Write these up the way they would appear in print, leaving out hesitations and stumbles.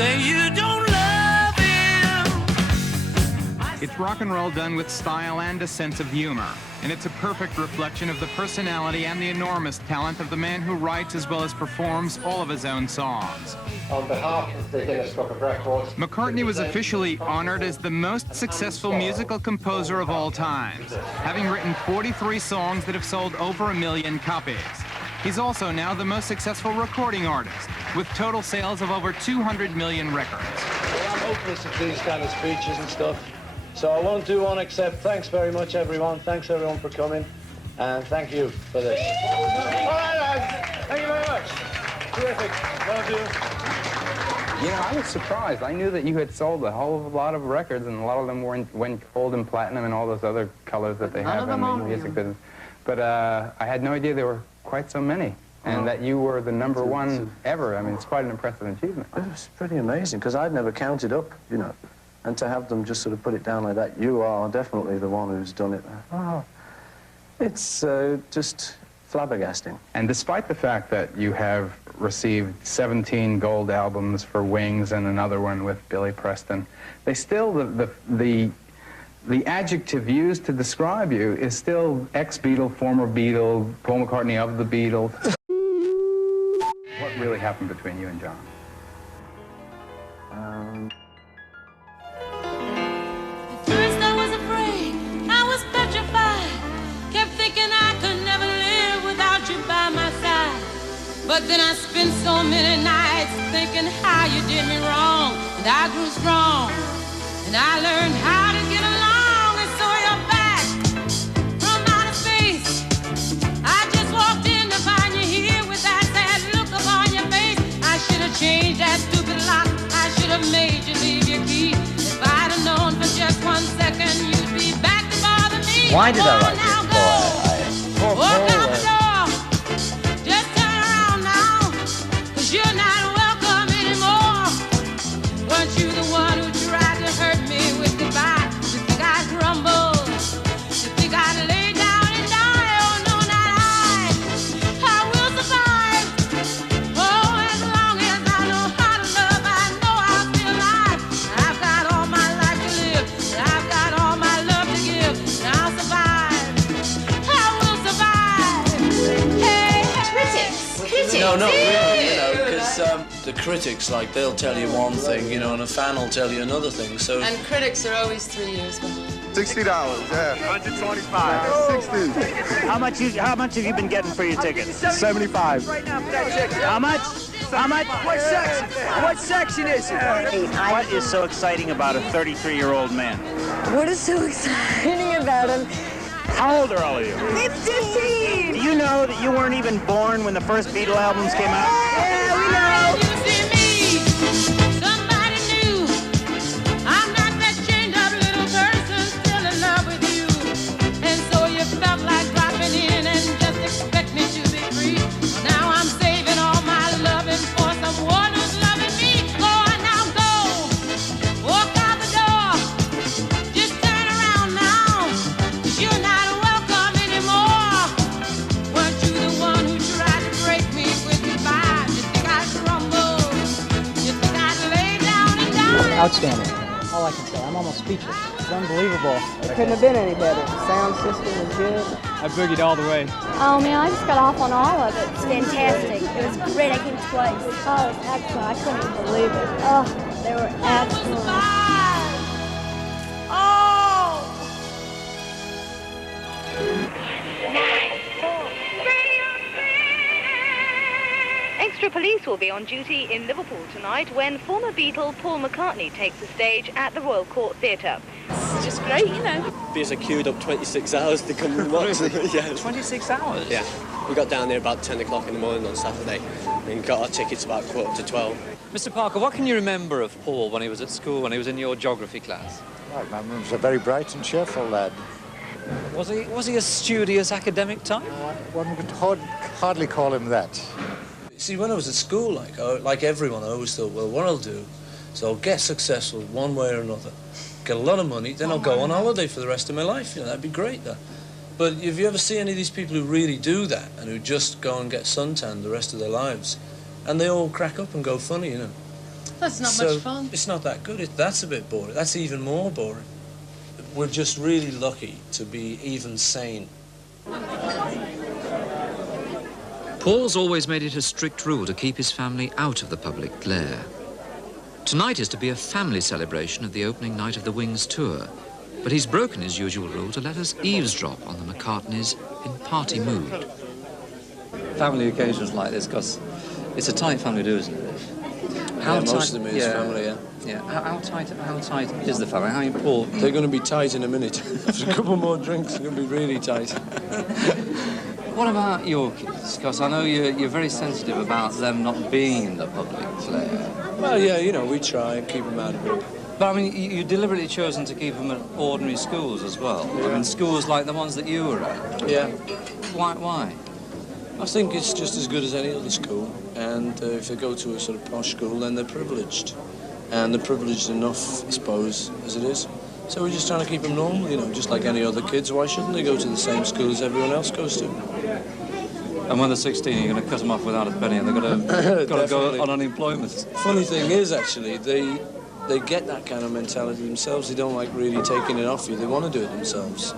say you don't love him. It's rock and roll done with style and a sense of humor. And it's a perfect reflection of the personality and the enormous talent of the man who writes as well as performs all of his own songs. On behalf of the Guinness Book of Records, McCartney was officially honored as the most successful musical composer of all time, having written 43 songs that have sold over 1 million copies. He's also now the most successful recording artist, with total sales of over 200 million records. Well, I'm hopeless at these kind of speeches and stuff. So I won't do one except thanks very much, everyone. Thanks, everyone, for coming. And thank you for this. All right, lads. Thank you very much. Terrific. Well done. You know, I was surprised. I knew that you had sold a whole lot of records, and a lot of them went gold and platinum and all those other colors that they have in the music business. But I had no idea there were quite so many, and that you were the #1 ever. I mean, it's quite an impressive achievement. It was pretty amazing, because I'd never counted up, you know. And to have them just sort of put it down like that, you are definitely the one who's done it. Oh, it's just flabbergasting. And despite the fact that you have received 17 gold albums for Wings and another one with Billy Preston, they still, the adjective used to describe you is still ex-Beatle, former Beatle, Paul McCartney of the Beatles. What really happened between you and John? But then I spent so many nights thinking how you did me wrong, and I grew strong, and I learned how to get along, and so you're back from outer space. I just walked in to find you here with that sad look upon your face. I should have changed that stupid lock. I should have made you leave your key. If I'd have known for just 1 second you'd be back to bother me. Why did I like it? Walk out the door. You're not welcome anymore. Weren't you the one who tried to hurt me with goodbye? You think I'd crumble? You think I'd lay down and die? Oh, no, not I. I will survive. Oh, as long as I know how to love, I know I'll be alive. I've got all my life to live, and I've got all my love to give, and I'll survive. I will survive. Hey, critics. No, not really, you know. The critics, like, they'll tell you one thing, you know, and a fan will tell you another thing, so... And critics are always 3 years behind. $60, yeah. 125. 60. How much have you been getting for your tickets? 75. How much? How much? What section is it? What is so exciting about a 33-year-old man? What is so exciting about him? How old are all of you? 15! Do you know that you weren't even born when the first Beatle albums came out? Yeah, we know. You see me, somebody new. I'm not that chained up little person still in love with you. And so you felt like dropping in and just expect me to be free. Now I'm saving all my loving for someone who's loving me. Go on now, go. Walk out the door. Just turn around now. 'Cause you're not welcome anymore. Weren't you the one who tried to break me with goodbye? You think I'd crumble? You think I'd lay down and die? Outstanding. All I can say, I'm almost speechless. It's unbelievable. It couldn't have been any better. Sound system was good. I boogied all the way. Oh man, I just got off on all of it. It's fantastic. It was great. I came twice. Oh, it was excellent. I couldn't even believe it. Oh, they were excellent. Oh! Extra police will be on duty in Liverpool tonight when former Beatle Paul McCartney takes the stage at the Royal Court Theatre. It's just great, you know. Because I queued up 26 hours to come and watch it. Yeah. 26 hours? Yeah. We got down there about 10 o'clock in the morning on Saturday and got our tickets about 11:45. Mr. Parker, what can you remember of Paul when he was at school, when he was in your geography class? Right, my mum was a very bright and cheerful lad. Was he a studious academic type? One could hardly call him that. See, when I was at school, like everyone, I always thought, well, what I'll do is I'll get successful one way or another, get a lot of money, then I'll go on holiday for the rest of my life. You know, that'd be great, that. But if you ever see any of these people who really do that and who just go and get suntanned the rest of their lives, and they all crack up and go funny, you know. That's not so much fun. It's not that good. That's a bit boring. That's even more boring. We're just really lucky to be even sane. Paul's always made it a strict rule to keep his family out of the public glare. Tonight is to be a family celebration of the opening night of the Wings tour, but he's broken his usual rule to let us eavesdrop on the McCartneys in party mood. Family occasions like this, because it's a tight family do, isn't it? Most of them is family, yeah. Yeah. How tight is the family? How important? They're going to be tight in a minute. After a couple more drinks, they're going to be really tight. What about your kids? Because I know you're very sensitive about them not being in the public glare. Well, yeah, you know, we try and keep them out of it. But I mean, you deliberately chosen to keep them at ordinary schools as well. Yeah. I mean, schools like the ones that you were at. Yeah. Why? I think it's just as good as any other school, and if they go to a sort of posh school, then they're privileged. And they're privileged enough, I suppose, as it is. So we're just trying to keep them normal, you know, just like any other kids. Why shouldn't they go to the same school as everyone else goes to? And when they're 16, you're going to cut them off without a penny, and they're going to go on unemployment. Funny thing is, actually, they get that kind of mentality themselves. They don't like really taking it off you. They want to do it themselves.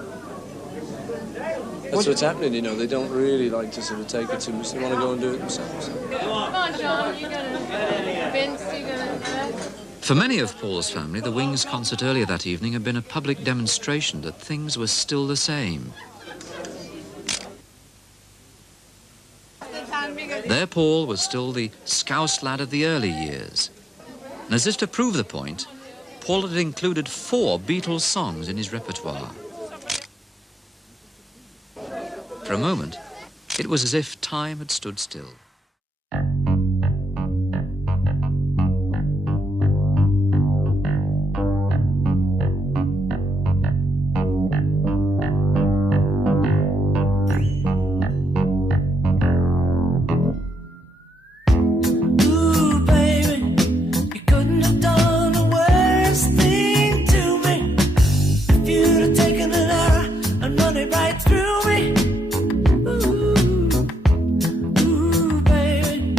That's what's happening, you know. They don't really like to sort of take it too much. They want to go and do it themselves. Come on, John. You got to... Vince, you got to... For many of Paul's family, the Wings concert earlier that evening had been a public demonstration that things were still the same. Their Paul was still the Scouse lad of the early years. And as if to prove the point, Paul had included 4 Beatles songs in his repertoire. For a moment, it was as if time had stood still. Through me. Ooh, ooh, baby.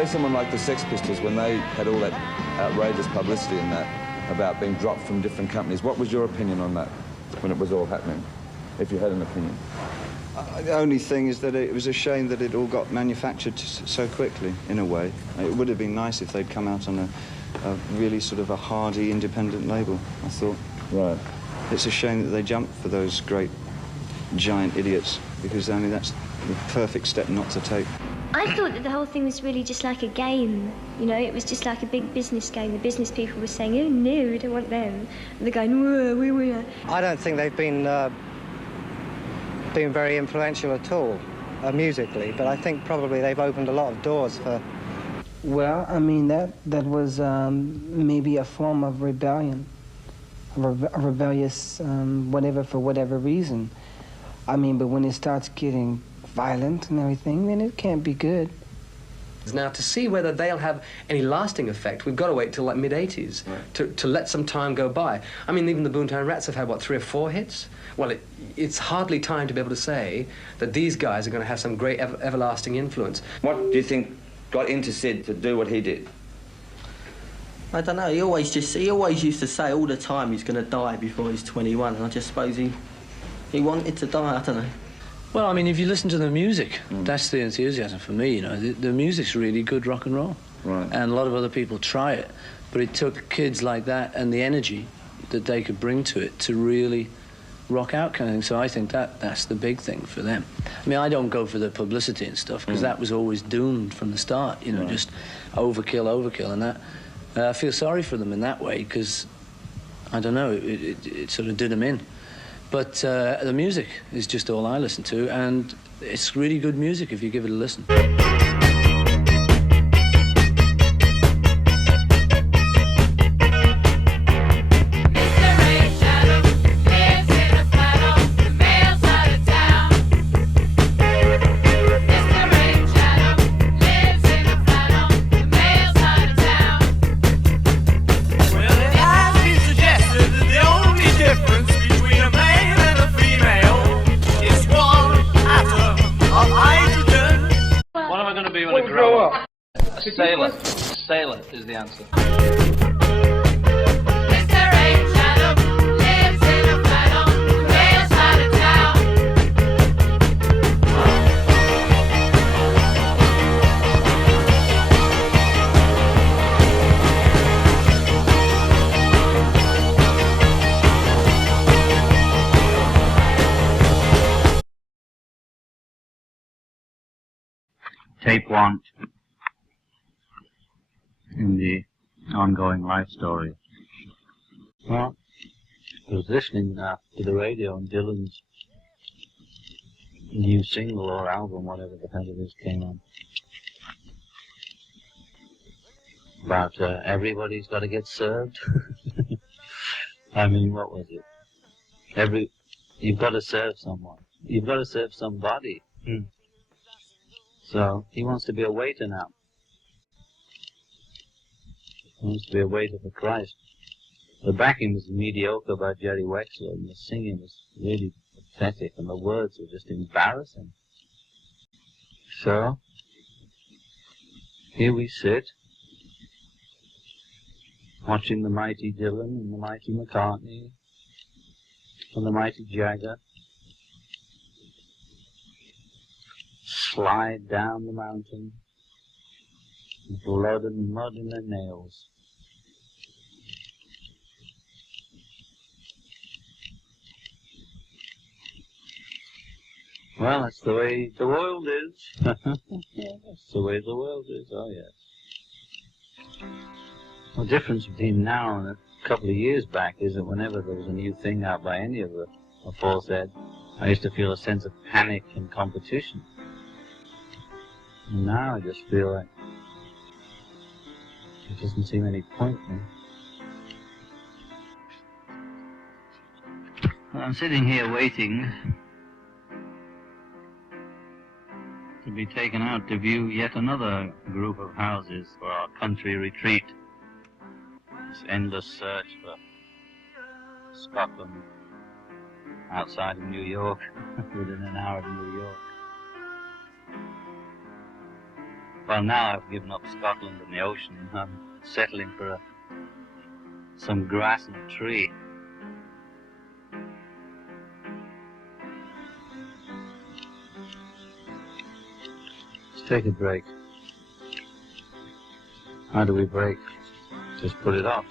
say someone like the Sex Pistols, when they had all that outrageous publicity and that about being dropped from different companies, what was your opinion on that when it was all happening, if you had an opinion? The only thing is that it was a shame that it all got manufactured so quickly, in a way. It would have been nice if they'd come out on a really sort of a hardy, independent label, I thought. Right. It's a shame that they jumped for those great, giant idiots, because, I mean, that's the perfect step not to take. I thought that the whole thing was really just like a game, you know, it was just like a big business game. The business people were saying, oh no, we don't want them. And they're going, whoa, we will. I don't think they've been very influential at all, musically, but I think probably they've opened a lot of doors for... Well, I mean, that was maybe a form of rebellion, a rebellious whatever for whatever reason. I mean, but when it starts getting violent and everything, then it can't be good. Now, to see whether they'll have any lasting effect, we've got to wait till like mid-80s to let some time go by. I mean, even the Boomtown Rats have had, what, 3 or 4 hits? Well, it's hardly time to be able to say that these guys are going to have some great everlasting influence. What do you think got into Sid to do what he did? I don't know, he always used to say all the time he's going to die before he's 21, and I just suppose he wanted to die, I don't know. Well, I mean, if you listen to the music, that's the enthusiasm for me, you know. The music's really good rock and roll. Right. And a lot of other people try it, but it took kids like that and the energy that they could bring to it to really rock out kind of thing. So I think that's the big thing for them. I mean, I don't go for the publicity and stuff, because that was always doomed from the start, you know, just overkill, and that. I feel sorry for them in that way, because, I don't know, it sort of did them in. But the music is just all I listen to, and it's really good music if you give it a listen. Sailor is the answer. Tape 1 in the ongoing life story. Well, I was listening to the radio, and Dylan's new single or album, whatever the hell it is, came on. About everybody's got to get served. I mean, what was it? You've got to serve someone. You've got to serve somebody. So he wants to be a waiter now. He wants to be a waiter for Christ. The backing was mediocre by Jerry Wexler, and the singing was really pathetic, and the words were just embarrassing. So here we sit, watching the mighty Dylan and the mighty McCartney and the mighty Jagger slide down the mountain with blood and mud in their nails. Well, that's the way the world is. That's the way the world is, oh yes. The difference between now and a couple of years back is that whenever there was a new thing out by any of the aforesaid, I used to feel a sense of panic and competition. And now I just feel like there doesn't seem any point in. Well, I'm sitting here waiting to be taken out to view yet another group of houses for our country retreat. This endless search for Scotland outside of New York, within an hour of New York. Well, now I've given up Scotland and the ocean. I'm settling for some grass and a tree. Let's take a break. How do we break? Just put it off.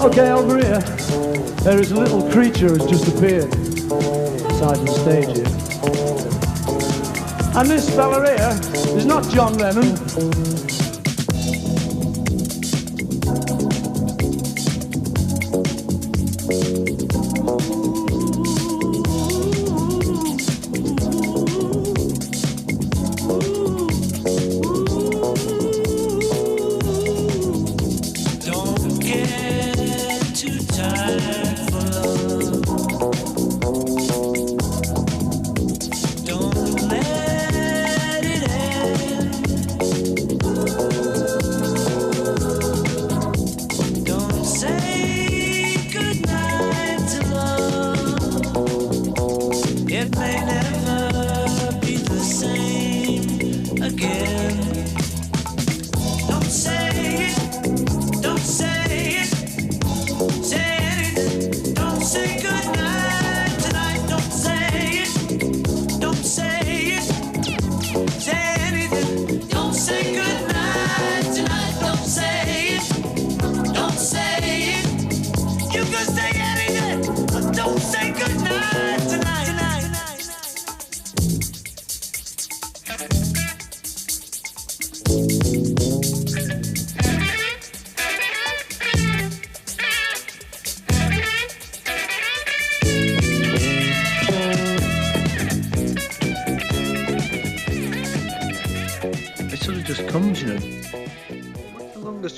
Okay, over here, there is a little creature who's just appeared side of the stage here. And this fella here is not John Lennon.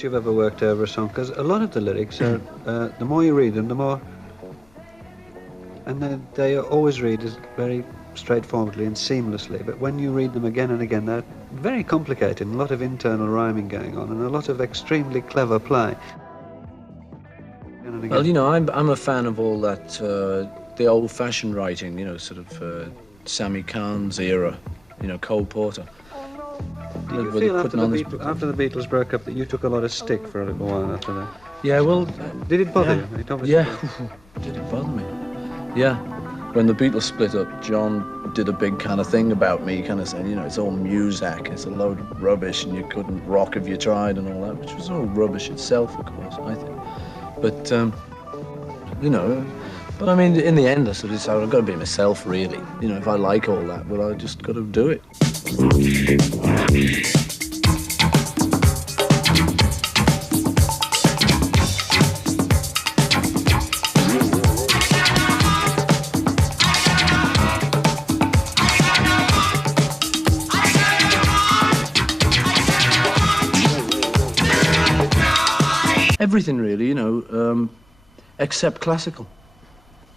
You've ever worked over a song, because a lot of the lyrics are the more you read them, the more, and they always read as very straightforwardly and seamlessly, but when you read them again and again, they're very complicated, and a lot of internal rhyming going on and a lot of extremely clever play. Well, you know, I'm a fan of all that the old-fashioned writing, you know, sort of Sammy Cahn's era, you know, Cole Porter. Did you feel after the Beatles broke up that you took a lot of stick for a little while after that? Yeah, well... Did it bother you? Did it bother me? Yeah. When the Beatles split up, John did a big kind of thing about me, kind of saying, you know, it's all muzak, it's a load of rubbish, and you couldn't rock if you tried and all that, which was all rubbish itself, of course, I think. But, you know, But I mean, in the end, I sort of decided I've got to be myself, really. You know, if I like all that, well, I just got to do it. Everything, really, you know, except classical.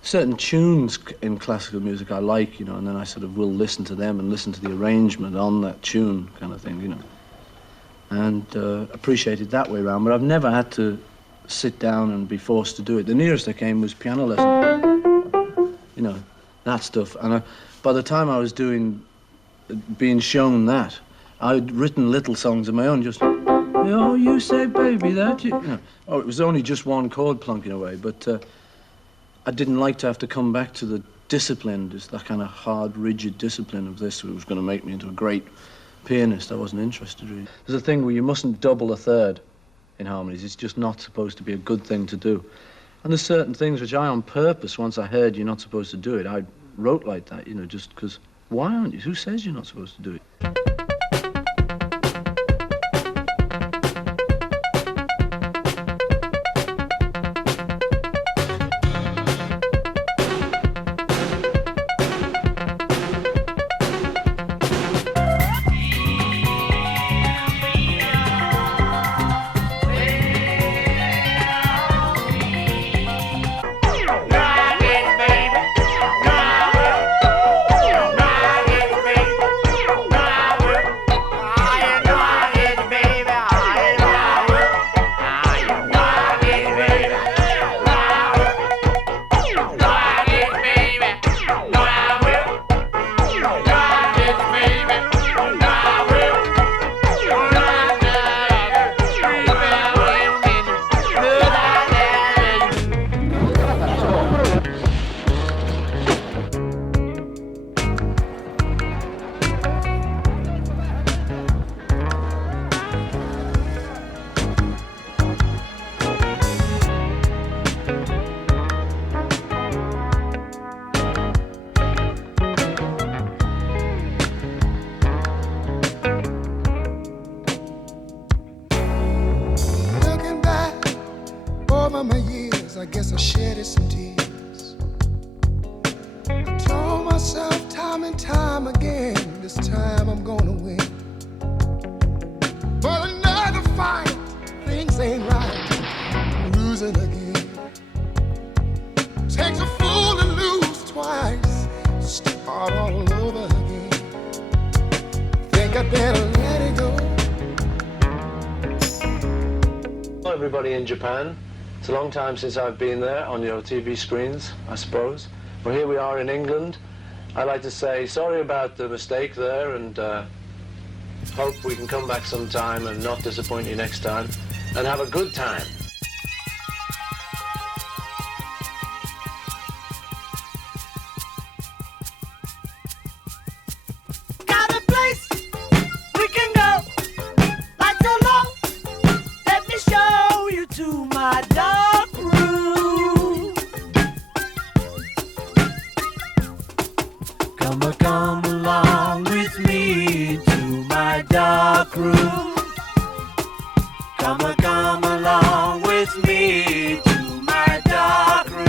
Certain tunes in classical music I like, you know, and then I sort of will listen to them and listen to the arrangement on that tune kind of thing, you know, and appreciate it that way around. But I've never had to sit down and be forced to do it. The nearest I came was piano lesson, you know, that stuff. And by the time I was being shown that, I'd written little songs of my own, just, oh, you say, baby, that, you know. Oh, it was only just one chord plunking away, but I didn't like to have to come back to the discipline, just that kind of hard, rigid discipline of this, which was going to make me into a great pianist. I wasn't interested, really. There's a thing where you mustn't double a third in harmonies. It's just not supposed to be a good thing to do. And there's certain things which I, on purpose, once I heard you're not supposed to do it, I wrote like that, you know, just because, why aren't you? Who says you're not supposed to do it? Everybody in Japan. It's a long time since I've been there on your TV screens, I suppose. Well, here we are in England. I'd like to say sorry about the mistake there, and hope we can come back sometime and not disappoint you next time, and have a good time. Come along with me to my dark room. Come along with me to my dark room.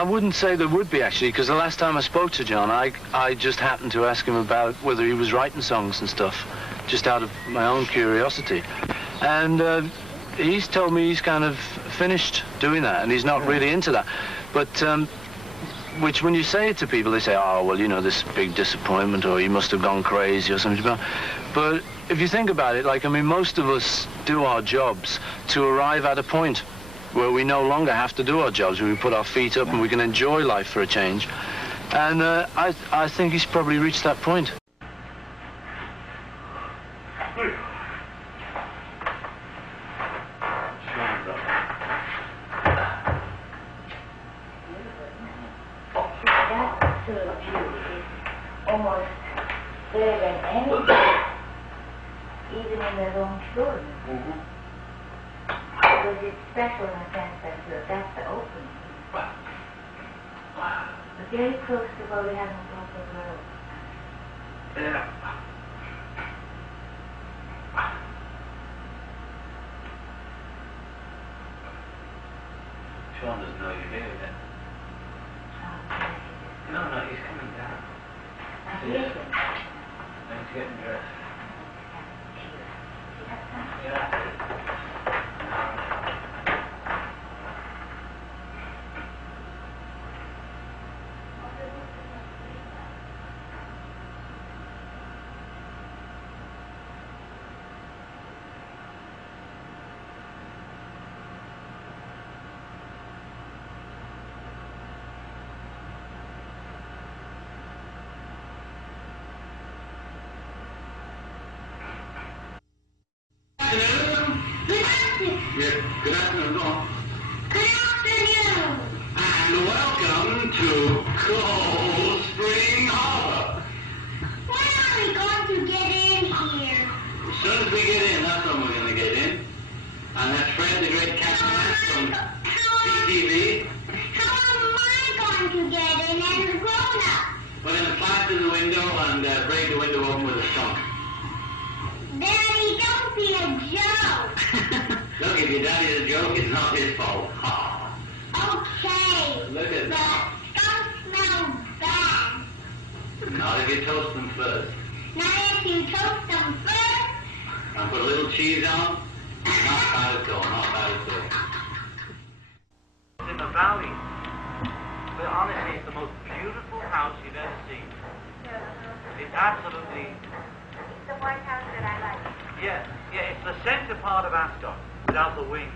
I wouldn't say there would be, actually, because the last time I spoke to John, I just happened to ask him about whether he was writing songs and stuff, just out of my own curiosity. And he's told me he's kind of finished doing that, and he's not really into that. But, which when you say it to people, they say, oh, well, you know, this big disappointment, or he must have gone crazy, or something. But if you think about it, like, I mean, most of us do our jobs to arrive at a point where we no longer have to do our jobs, where we put our feet up and we can enjoy life for a change. And I think he's probably reached that point. Almost better than anything, even in their own story. Because it's special in the sense that that's the opening. But very close to what we haven't got the world. Sean doesn't know you're here yet. No, he's coming down. I hear him. He's getting dressed. Good afternoon, go on. Good afternoon. And welcome to Cold Spring Harbor. When are we going to get in here? As soon as we get in, that's when we're going to get in. And that's Fred, the great cameraman from CTV. How am I going to get in as a grown-up? We're going to flash in the window and break the window open with a skunk. Daddy, don't be a joke. Look, if your daddy is a joke, it's not his fault. Okay. Look at the that. skunk smells bad. Not if you toast them first. Not if you toast them first. And put a little cheese on. Not bad at all, not bad at all. It's in the valley. But honestly, it's the most beautiful house you've ever seen. It's absolutely... It's the White House that I like. Yeah, it's the centre part of Ascot, without the wing.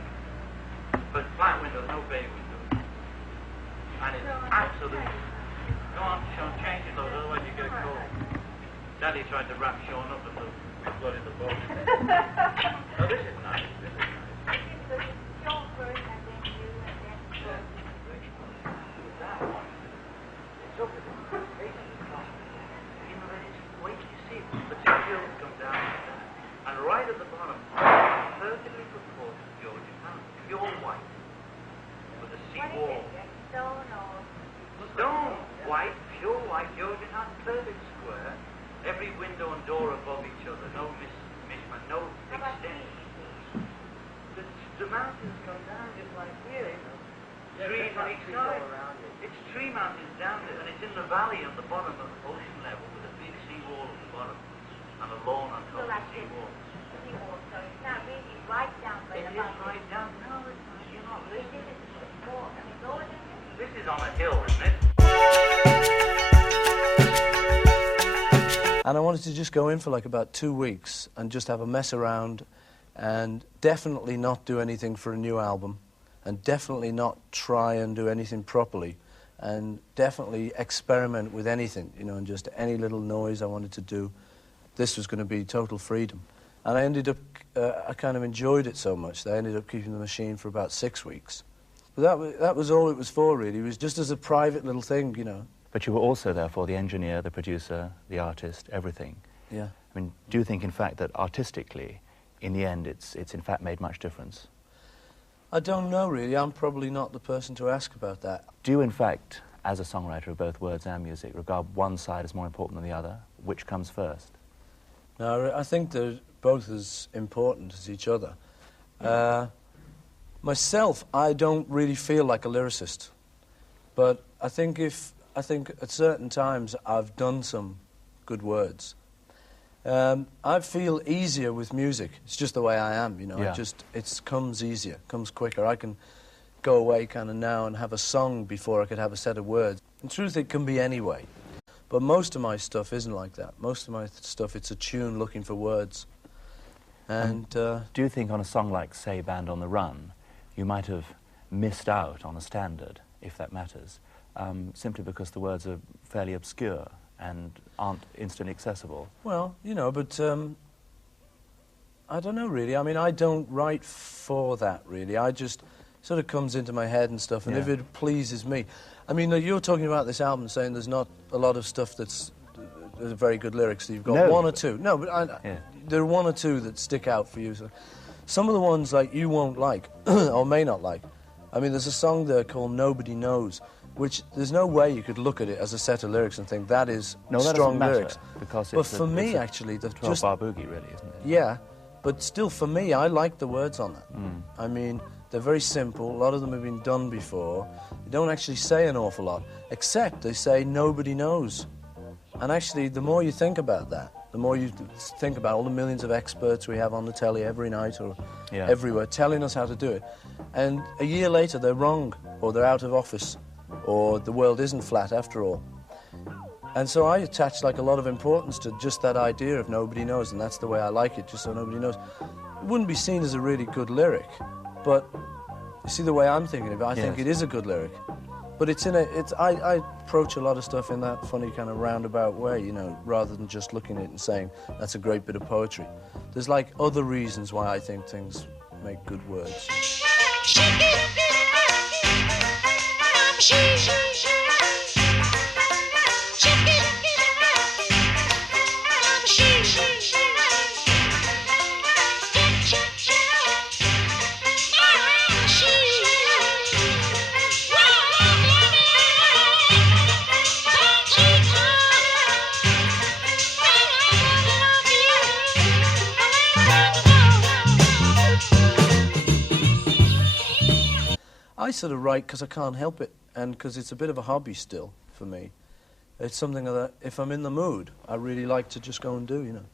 But flat windows, no bay windows. And it's absolutely... Go on, Sean, change it, though, otherwise you get a cold. Daddy tried to wrap Sean up and we got in the boat. Oh, this is nice, this is nice. Sean first, and then you, and then Sean. That one. It's up at the station. You know, wait till you see it. The two hills come down like that. And right at the bottom, perfectly proportioned Georgian house, pure white, with a sea wall. Stone or... Stone, white, pure white Georgian house, perfect square, every window and door above each other, no mishmash, no extension. The mountains come down just like here, you know. Trees on each side. It's tree mountains down there, and it's in the valley on the bottom of the ocean level with a big sea wall at the bottom. And a lawn on top of the seawall. So it's not really right down by the mountain. It is right down. No, it's not. You're not listening. This is on a hill, isn't it? And I wanted to just go in for like about 2 weeks and just have a mess around and definitely not do anything for a new album and definitely not try and do anything properly and definitely experiment with anything, you know, and just any little noise I wanted to do. This was going to be total freedom. And I ended up, I kind of enjoyed it so much that I ended up keeping the machine for about 6 weeks. But that was all it was for, really. It was just as a private little thing, you know. But you were also, therefore, the engineer, the producer, the artist, everything. Yeah. I mean, do you think, in fact, that artistically, in the end, it's in fact made much difference? I don't know, really. I'm probably not the person to ask about that. Do you, in fact, as a songwriter of both words and music, regard one side as more important than the other? Which comes first? No, I think they're both as important as each other. Myself, I don't really feel like a lyricist. But I think at certain times I've done some good words. I feel easier with music. It's just the way I am, you know. Yeah. It comes easier, comes quicker. I can go away kind of now and have a song before I could have a set of words. In truth, it can be any way. But most of my stuff isn't like that. Most of my stuff, it's a tune looking for words. And do you think on a song like, say, Band on the Run, you might have missed out on a standard, if that matters, simply because the words are fairly obscure and aren't instantly accessible? Well, you know, but I don't know, really. I mean, I don't write for that, really. I just sort of comes into my head and stuff, and if it pleases me. I mean, you're talking about this album saying there's not a lot of stuff that's very good lyrics. So you've got one or two. No, but there are one or two that stick out for you. So some of the ones, like, you won't like, or may not like. I mean, there's a song there called Nobody Knows, which there's no way you could look at it as a set of lyrics and think that is strong lyrics. Because but for me, actually, the 12-bar boogie, really, isn't it? Yeah, but still, for me, I like the words on that. I mean, they're very simple. A lot of them have been done before. They don't actually say an awful lot, except they say nobody knows. And actually, the more you think about that, the more you think about all the millions of experts we have on the telly every night or everywhere telling us how to do it. And a year later, they're wrong, or they're out of office, or the world isn't flat after all. And so I attach like a lot of importance to just that idea of nobody knows, and that's the way I like it, just so nobody knows. It wouldn't be seen as a really good lyric, but you see the way I'm thinking of it, I think it is a good lyric. But I approach a lot of stuff in that funny kind of roundabout way, you know, rather than just looking at it and saying, that's a great bit of poetry. There's like other reasons why I think things make good words. I sort of write because I can't help it, and because it's a bit of a hobby still for me. It's something that, if I'm in the mood, I really like to just go and do, you know.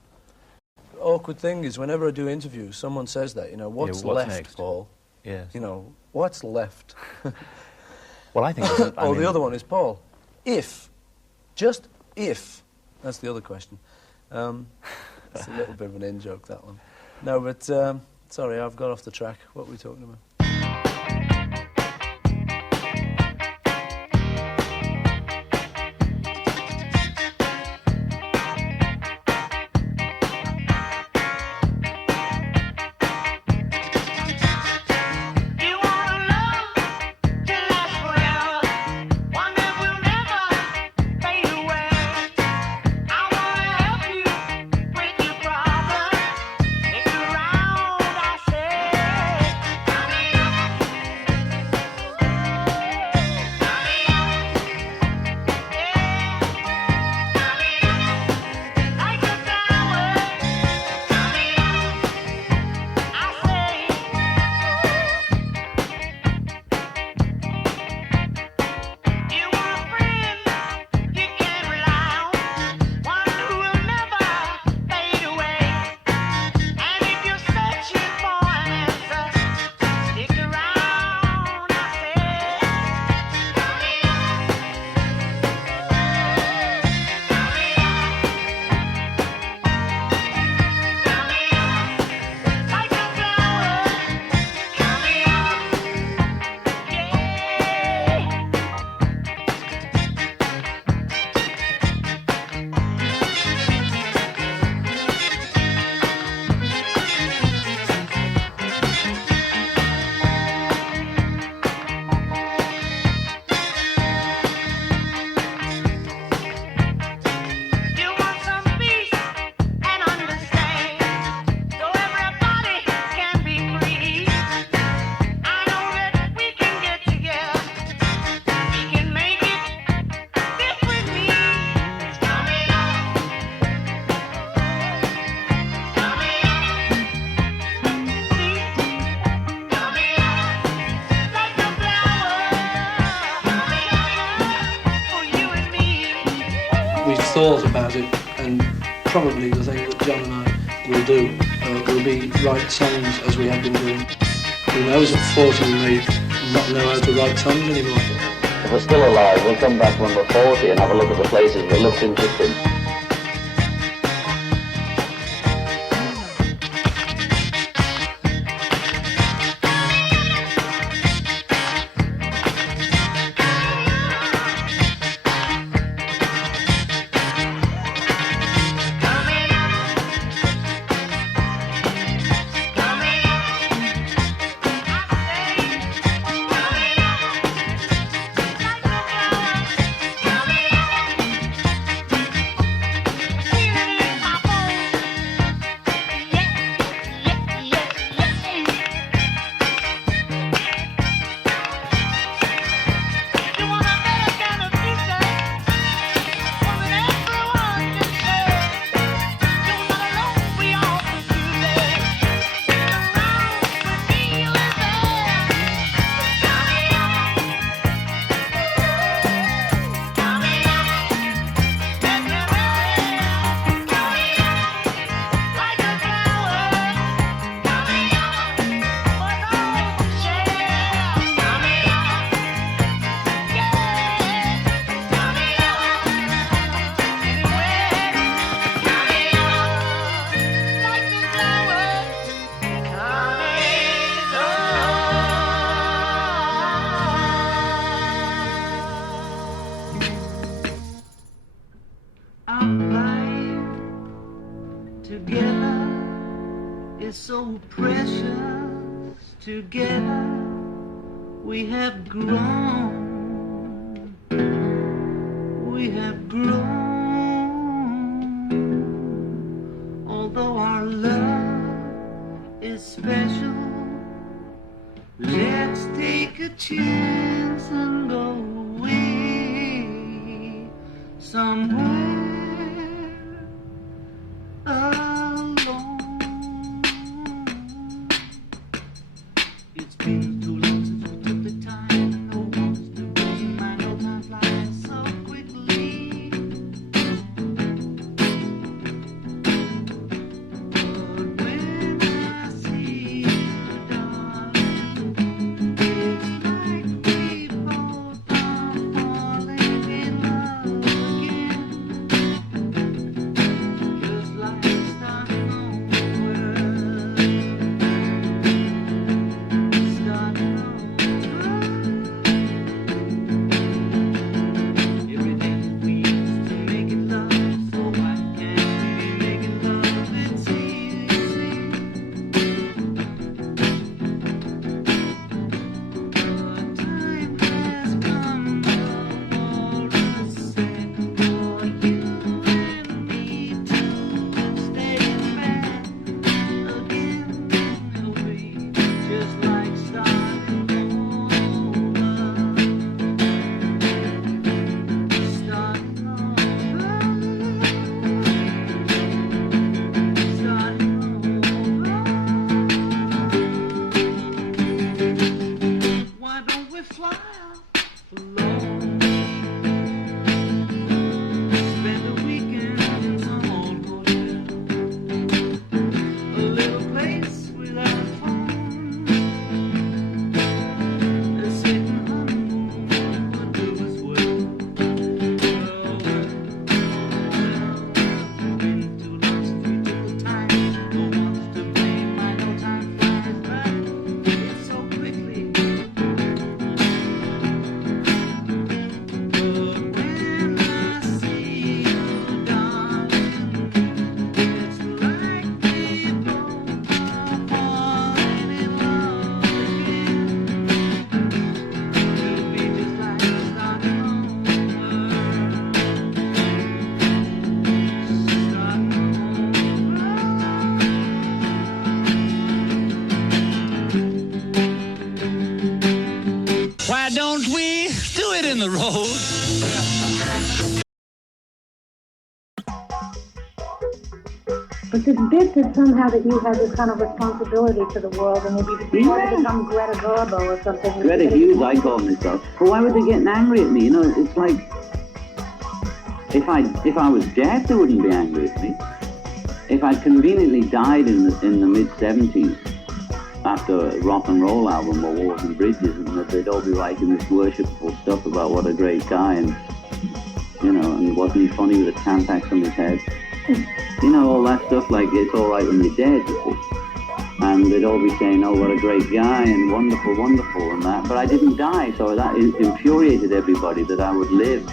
The awkward thing is, whenever I do interviews, someone says that, you know, what's left, next? Paul? Yes. You know, what's left? Well, I think... the other one is, Paul, just if, that's the other question. It's a little bit of an in-joke, that one. No, but, sorry, I've got off the track. What were we talking about? I mean, thought about it, and probably the thing that John and I will do will be write songs as we have been doing. Who knows, at 40 we may not know how to write songs anymore. If we're still alive, we'll come back when we're 40 and have a look at the places that looked interesting. So precious together we have grown, although our love is special. Let's take a chance and go away somewhere alone. It's been too long since we took the time. No one's to blame. I know time flies so quickly. But when I see you, darling, it's like we both are falling in love again. Just like starting over. Why don't we do it in the road? But this bit that somehow that you have this kind of responsibility to the world, and maybe you want to become Greta Garbo or something. Greta Hughes, I call myself. But why were they getting angry at me? You know, it's like, If I was dead, they wouldn't be angry with me. If I'd conveniently died in the mid-70s after a rock and roll album or Wars and Bridges, and that they'd all be writing this worshipful stuff about what a great guy, and you know, and wasn't he funny with a Tampax on his head? You know, all that stuff, like it's all right when you're dead, you see. And they'd all be saying, oh, what a great guy, and wonderful, wonderful, and that. But I didn't die, so that infuriated everybody that I would live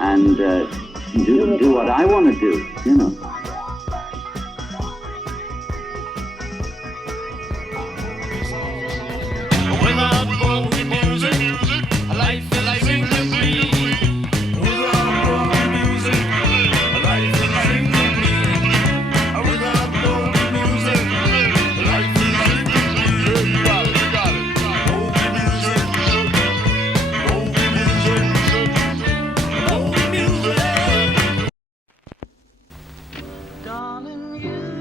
and do what I want to do, you know. Without movie music, life is incomplete. Without movie music, life is incomplete. Without movie music, life is incomplete. You got it. Movie music, movie music,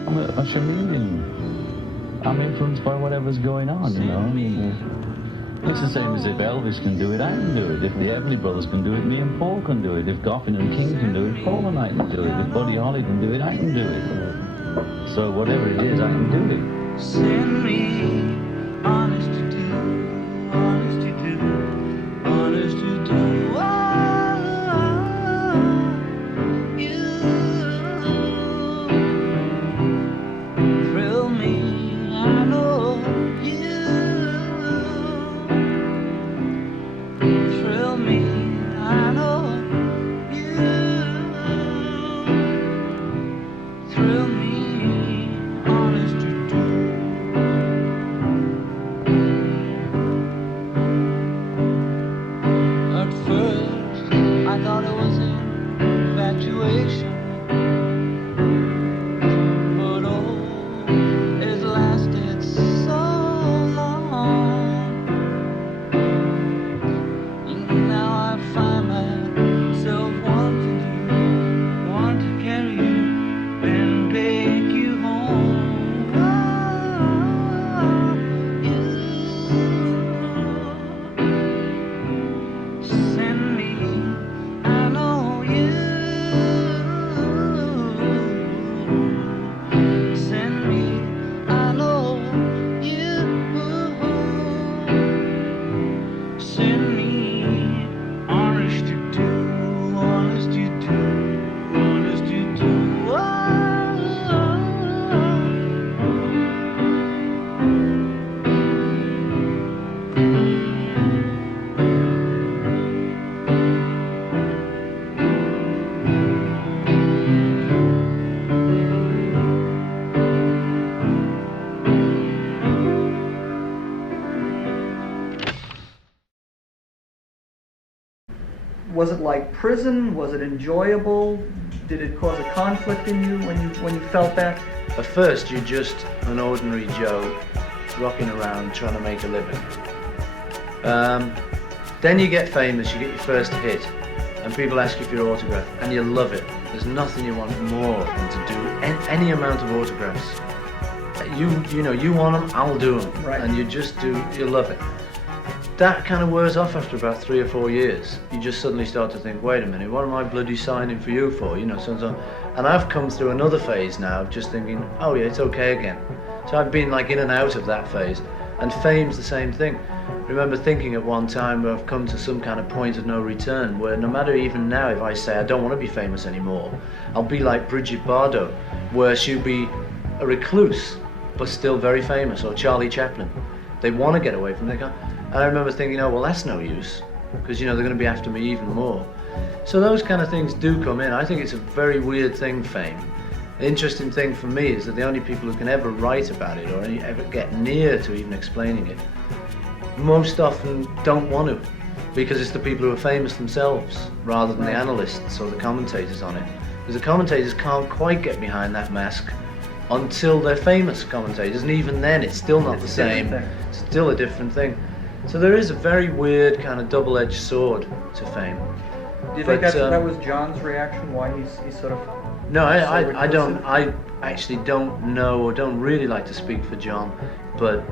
I'm a chameleon. I'm influenced by whatever's going on, you know. I mean, it's the same as if Elvis can do it, I can do it. If the Everly Brothers can do it, me and Paul can do it. If Goffin and King can do it, Paul and I can do it. If Buddy Holly can do it, I can do it. So whatever it is, I can do it. send me honest to do, honest to do, honest to do. Thrill me, I know you. Thrill me, I know you. Thrill me, honest to do. At first, I thought it was infatuation. Was it like prison? Was it enjoyable? Did it cause a conflict in you when you felt that? At first, you're just an ordinary Joe rocking around trying to make a living. Then you get famous, you get your first hit, and people ask you for your autograph, and you love it. There's nothing you want more than to do any amount of autographs. You know, you want them, I'll do them, right. And you love it. That kind of wears off after about 3 or 4 years. You just suddenly start to think, wait a minute, what am I bloody signing for you for? You know, so and so. And I've come through another phase now of just thinking, oh yeah, it's okay again. So I've been like in and out of that phase. And fame's the same thing. I remember thinking at one time where I've come to some kind of point of no return, where no matter even now if I say I don't want to be famous anymore, I'll be like Bridget Bardot, where she'll be a recluse, but still very famous, or Charlie Chaplin. They want to get away from it. And I remember thinking, oh, well, that's no use, because, you know, they're going to be after me even more. So those kind of things do come in. I think it's a very weird thing, fame. The interesting thing for me is that the only people who can ever write about it or ever get near to even explaining it, most often don't want to, because it's the people who are famous themselves, rather than the analysts or the commentators on it. Because the commentators can't quite get behind that mask until they're famous commentators, and even then it's still not the same. It's still a different thing. So there is a very weird kind of double-edged sword to fame. Do you think that was John's reaction? Why he's sort of... No, I don't. I actually don't know, or don't really like to speak for John. But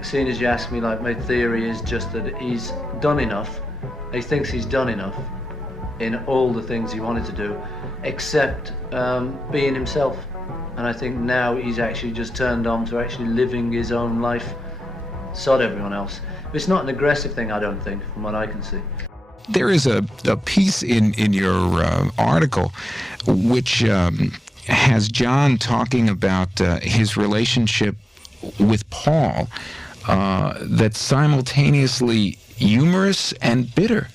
seeing as you ask me, like, my theory is just that he's done enough. He thinks he's done enough, in all the things he wanted to do, except being himself. And I think now he's actually just turned on to actually living his own life, sod everyone else. But it's not an aggressive thing, I don't think, from what I can see. There is a piece in your article which has John talking about his relationship with Paul that's simultaneously humorous and bitter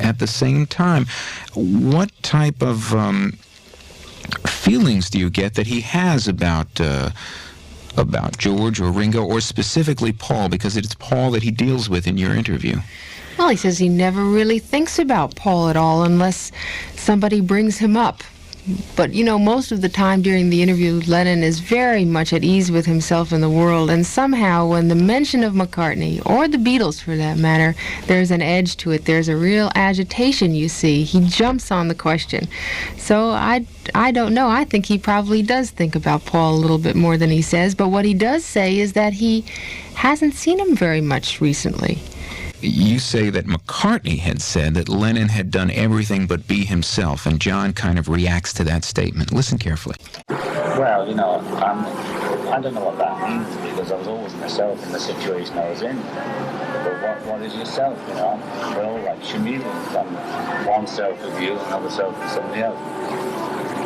at the same time. What type of feelings do you get that he has about George or Ringo, or specifically Paul, because it's Paul that he deals with in your interview? Well, he says he never really thinks about Paul at all unless somebody brings him up. But, you know, most of the time during the interview, Lennon is very much at ease with himself and the world, and somehow when the mention of McCartney, or the Beatles for that matter, there's an edge to it. There's a real agitation, you see. He jumps on the question. So I don't know. I think he probably does think about Paul a little bit more than he says, but what he does say is that he hasn't seen him very much recently. You say that McCartney had said that Lennon had done everything but be himself, and John kind of reacts to that statement. Listen carefully. Well, you know, I don't know what that means, because I was always myself in the situation I was in. But what is yourself, you know? We're all like chameleons, and one self of you, another self of somebody else.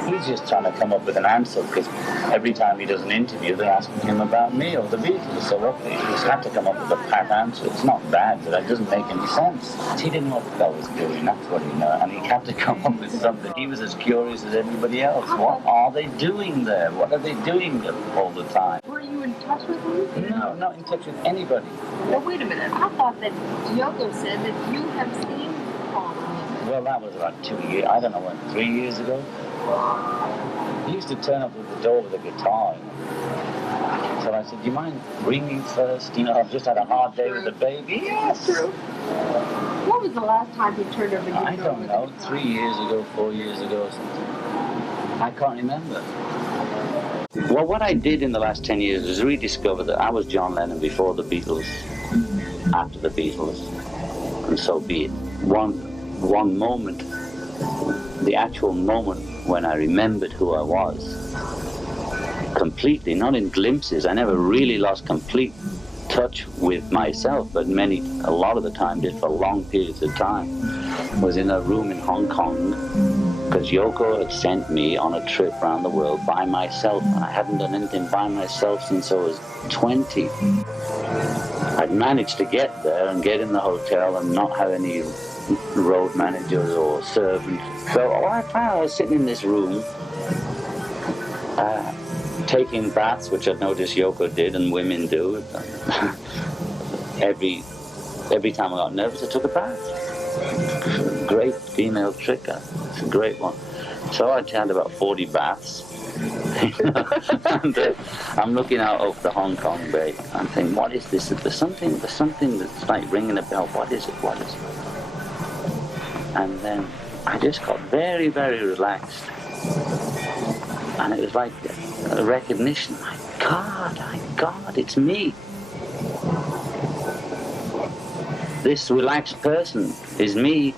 He's just trying to come up with an answer, because every time he does an interview, they're asking him about me or the Beatles. So he's had to come up with a pat answer. It's not bad, but that doesn't make any sense. He didn't know what I was doing, that's what he knew, and he had to come up with something. He was as curious as everybody else. What are they doing there? What are they doing all the time? Were you in touch with him? No, not in touch with anybody. Well, wait a minute. I thought that Yoko said that you have seen Paul. Well, that was about 2 years, I don't know when, 3 years ago. He used to turn up at the door with a guitar. So I said, do you mind ringing first? You know, I've just had a hard day with the baby. Yes. True. What was the last time he turned over your door? I don't know, 3 years ago, 4 years ago or something. I can't remember. Well, what I did in the last 10 years was rediscover that I was John Lennon before the Beatles, after the Beatles, and so be it. One moment, the actual moment when I remembered who I was completely, not in glimpses. I never really lost complete touch with myself, but a lot of the time did for long periods of time. Was in a room in Hong Kong, because Yoko had sent me on a trip around the world by myself, and I hadn't done anything by myself since I was 20. I'd managed to get there and get in the hotel and not have any road managers or servants. So I found I was sitting in this room, taking baths, which I'd noticed Yoko did and women do. Every time I got nervous, I took a bath. Great female trick. It's a great one. So I had about 40 baths. And I'm looking out over the Hong Kong Bay. I'm thinking, what is this? There's something that's like ringing a bell. What is it? What is it? And then I just got very, very relaxed. And it was like a recognition. My God, it's me. This relaxed person is me.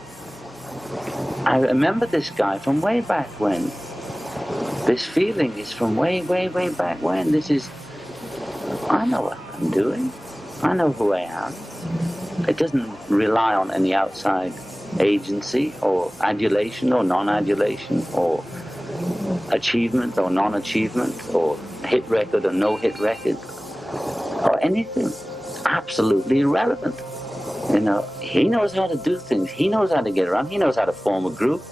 I remember this guy from way back when. This feeling is from way, way, way back when. I know what I'm doing. I know who I am. It doesn't rely on any outside agency or adulation or non-adulation or achievement or non-achievement or hit record or no hit record or anything. Absolutely irrelevant. You know, he knows how to do things. He knows how to get around. He knows how to form a group.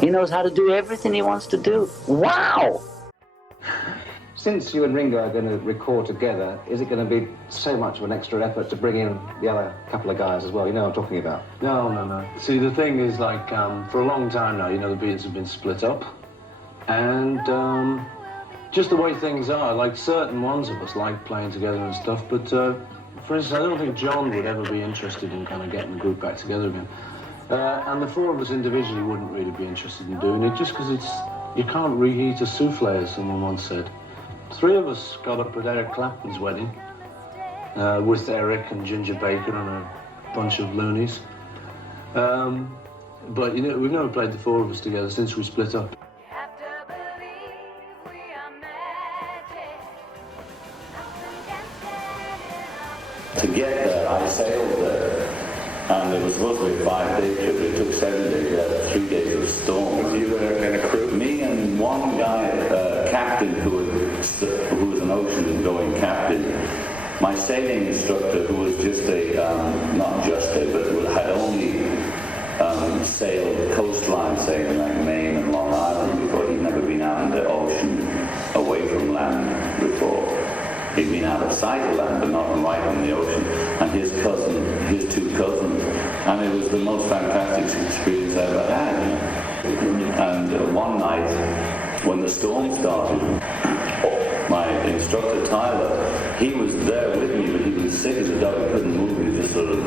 He knows how to do everything he wants to do. Wow! Since you and Ringo are going to record together, is it going to be so much of an extra effort to bring in the other couple of guys as well? You know what I'm talking about? No. See, the thing is, like, for a long time now, you know, the Beatles have been split up. And just the way things are, like, certain ones of us like playing together and stuff, but for instance, I don't think John would ever be interested in kind of getting the group back together again. And the four of us individually wouldn't really be interested in doing it, just because you can't reheat a souffle, as someone once said. 3 of us got up at Eric Clapton's wedding with Eric and Ginger Baker and a bunch of loonies. But you know, we've never played the four of us together since we split up. To get there, I sailed there, and it was supposed to be a 5-day trip. It took 7 days. We had 3 days of storms. You and a crew? Me and one guy, captain, who was an ocean-going captain. My sailing instructor, who was just but had only sailed coastline sailing like Maine and Long Island before. He'd never been out in the ocean away from land before. He'd been out of sight of land, but not right on the ocean. And his two cousins, and it was the most fantastic experience I ever had. And one night, when the storm started, my instructor Tyler, he was there with me, but he was sick as a dog. He couldn't move. He was just sort of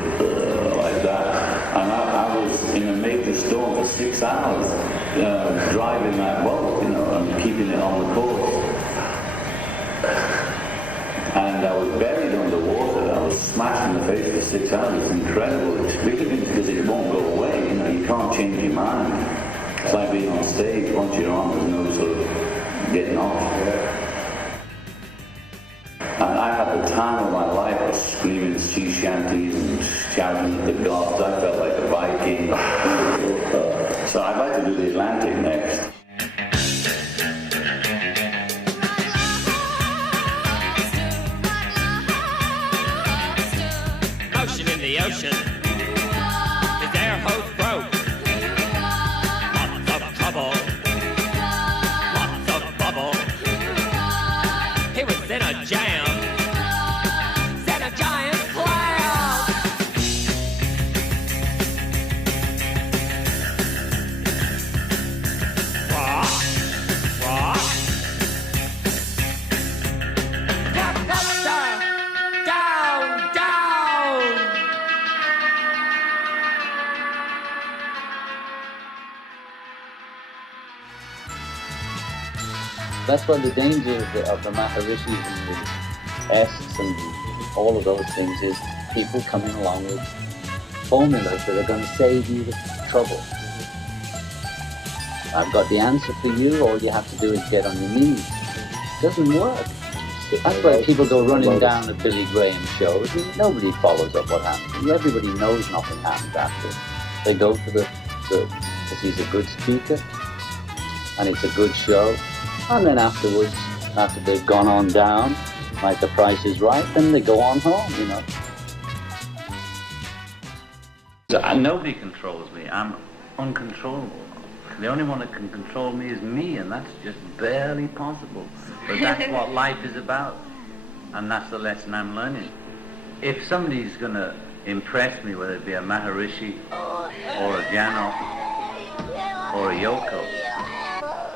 like that. And I was in a major storm for 6 hours, driving that boat, and keeping it on the course. And I was buried underwater. I was smashed in the face for 6 hours. It's incredible experience because it won't go away. You can't change your mind. It's like being on stage. Once you're on, there's no sort of getting off. And I had the time of my life. I was screaming sea shanties and shouting at the gods. I felt like a Viking. So I'd like to do the Atlantic next. The ocean, his air hose broke. Lots of trouble, lots of bubble. He was in a jam, set a giant cloud. Rock, rock. Down, down. That's why the danger of the Maharishis and the Esks and all of those things is people coming along with formulas that are going to save you the trouble. I've got the answer for you, all you have to do is get on your knees. It doesn't work. That's why people go running down at Billy Graham shows and nobody follows up what happens. Everybody knows nothing happens after. They go to because he's a good speaker and it's a good show. And then afterwards, after they've gone on down, like The Price is Right, then they go on home, Nobody controls me. I'm uncontrollable. The only one that can control me is me, and that's just barely possible. But that's what life is about, and that's the lesson I'm learning. If somebody's going to impress me, whether it be a Maharishi, or a Janov, or a Yoko,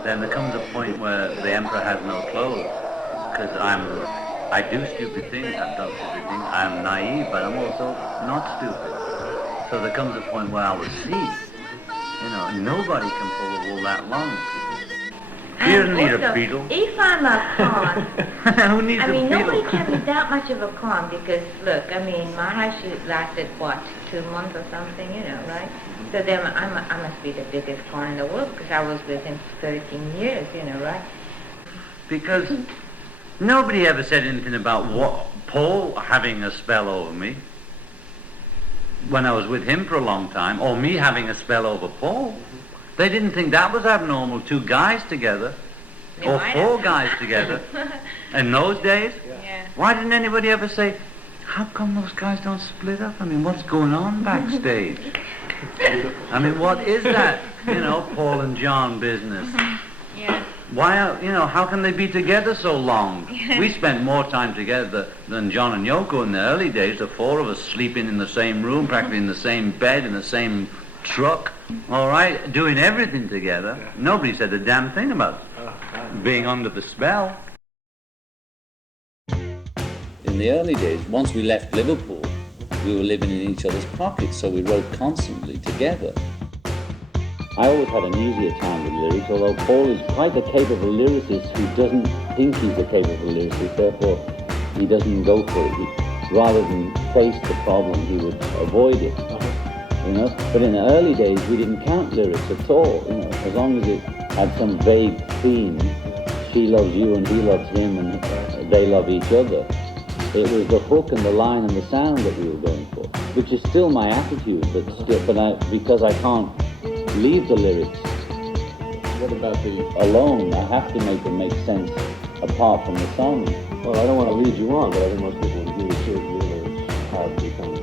then there comes a point where the emperor has no clothes, because I do stupid things, I've done stupid things, I'm naive, but I'm also not stupid. So there comes a point where I will cease. Nobody can pull the wool that long. You don't need a beetle. If I'm a con, who needs a beetle? nobody can be that much of a con because, look, Maharishi lasted, 2 months or something, right? So then I must be the biggest con in the world because I was with him for 13 years, right? Because nobody ever said anything about Paul having a spell over me when I was with him for a long time, or me having a spell over Paul. They didn't think that was abnormal, 2 guys together, or 4 guys together. In those days, why didn't anybody ever say, how come those guys don't split up? What's going on backstage? What is that, Paul and John business? Yeah. Why, how can they be together so long? We spent more time together than John and Yoko in the early days, the 4 of us sleeping in the same room, practically in the same bed, in the same truck, all right, doing everything together. Nobody said a damn thing about being under the spell. In the early days, once we left Liverpool, we were living in each other's pockets, so we wrote constantly together. I always had an easier time with lyrics, although Paul is quite a capable lyricist who doesn't think he's a capable lyricist, therefore he doesn't go for it. Rather than face the problem, he would avoid it. you know. But in the early days, we didn't count lyrics at all, you know. As long as it had some vague theme, she loves you and he loves him and they love each other. It was the hook and the line and the sound that we were going for, which is still my attitude, because I can't leave the lyrics. What about alone? I have to make them make sense apart from the song. Well, I don't want to lead you on, but I think most people agree with you. Lyrics have become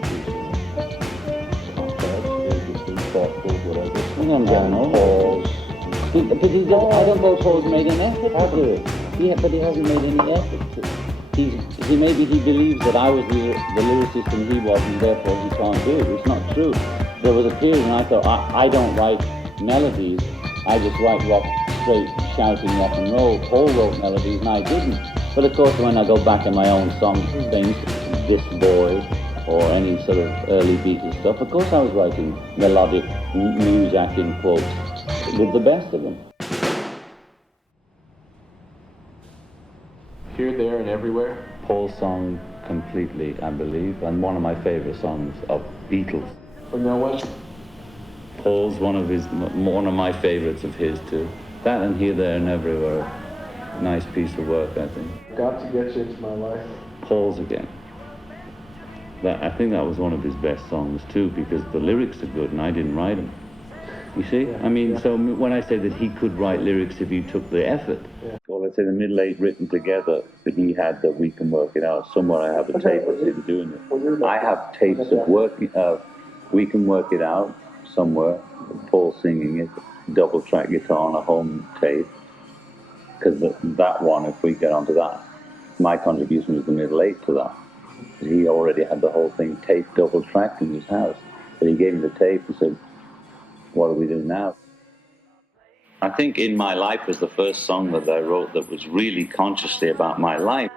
complex, interesting, thoughtful, whatever. I don't know. Pause. I don't know if Paul's made an effort to do it. Yeah, but he hasn't made any effort to. Maybe he believes that I was the lyricist and he wasn't, therefore he can't do it. It's not true. There was a period when I thought, I don't write melodies, I just write rock, straight shouting rock and roll. Paul wrote melodies and I didn't. But of course, when I go back in my own song things, This Boy, or any sort of early Beatles stuff, of course I was writing melodic music in quotes with the best of them. Here, There, and Everywhere? Paul's song completely, I believe, and one of my favorite songs of Beatles. Well, you know what? Paul's one of my favorites of his too. That and Here, There, and Everywhere. Nice piece of work, I think. Got to Get You Into My Life. Paul's again. I think that was one of his best songs too, because the lyrics are good and I didn't write them. You see? Yeah, I mean, so when I say that he could write lyrics if he took the effort, or let's say the Middle Eight written together, that he had that We Can Work It Out. Somewhere I have a tape of him doing it. I have tapes of We Can Work It Out somewhere, Paul singing it, double track guitar on a home tape, because that one, if we get onto that, my contribution was the Middle Eight to that. He already had the whole thing taped, double tracked in his house, but he gave me the tape and said, what do we do now? I think In My Life was the first song that I wrote that was really consciously about my life.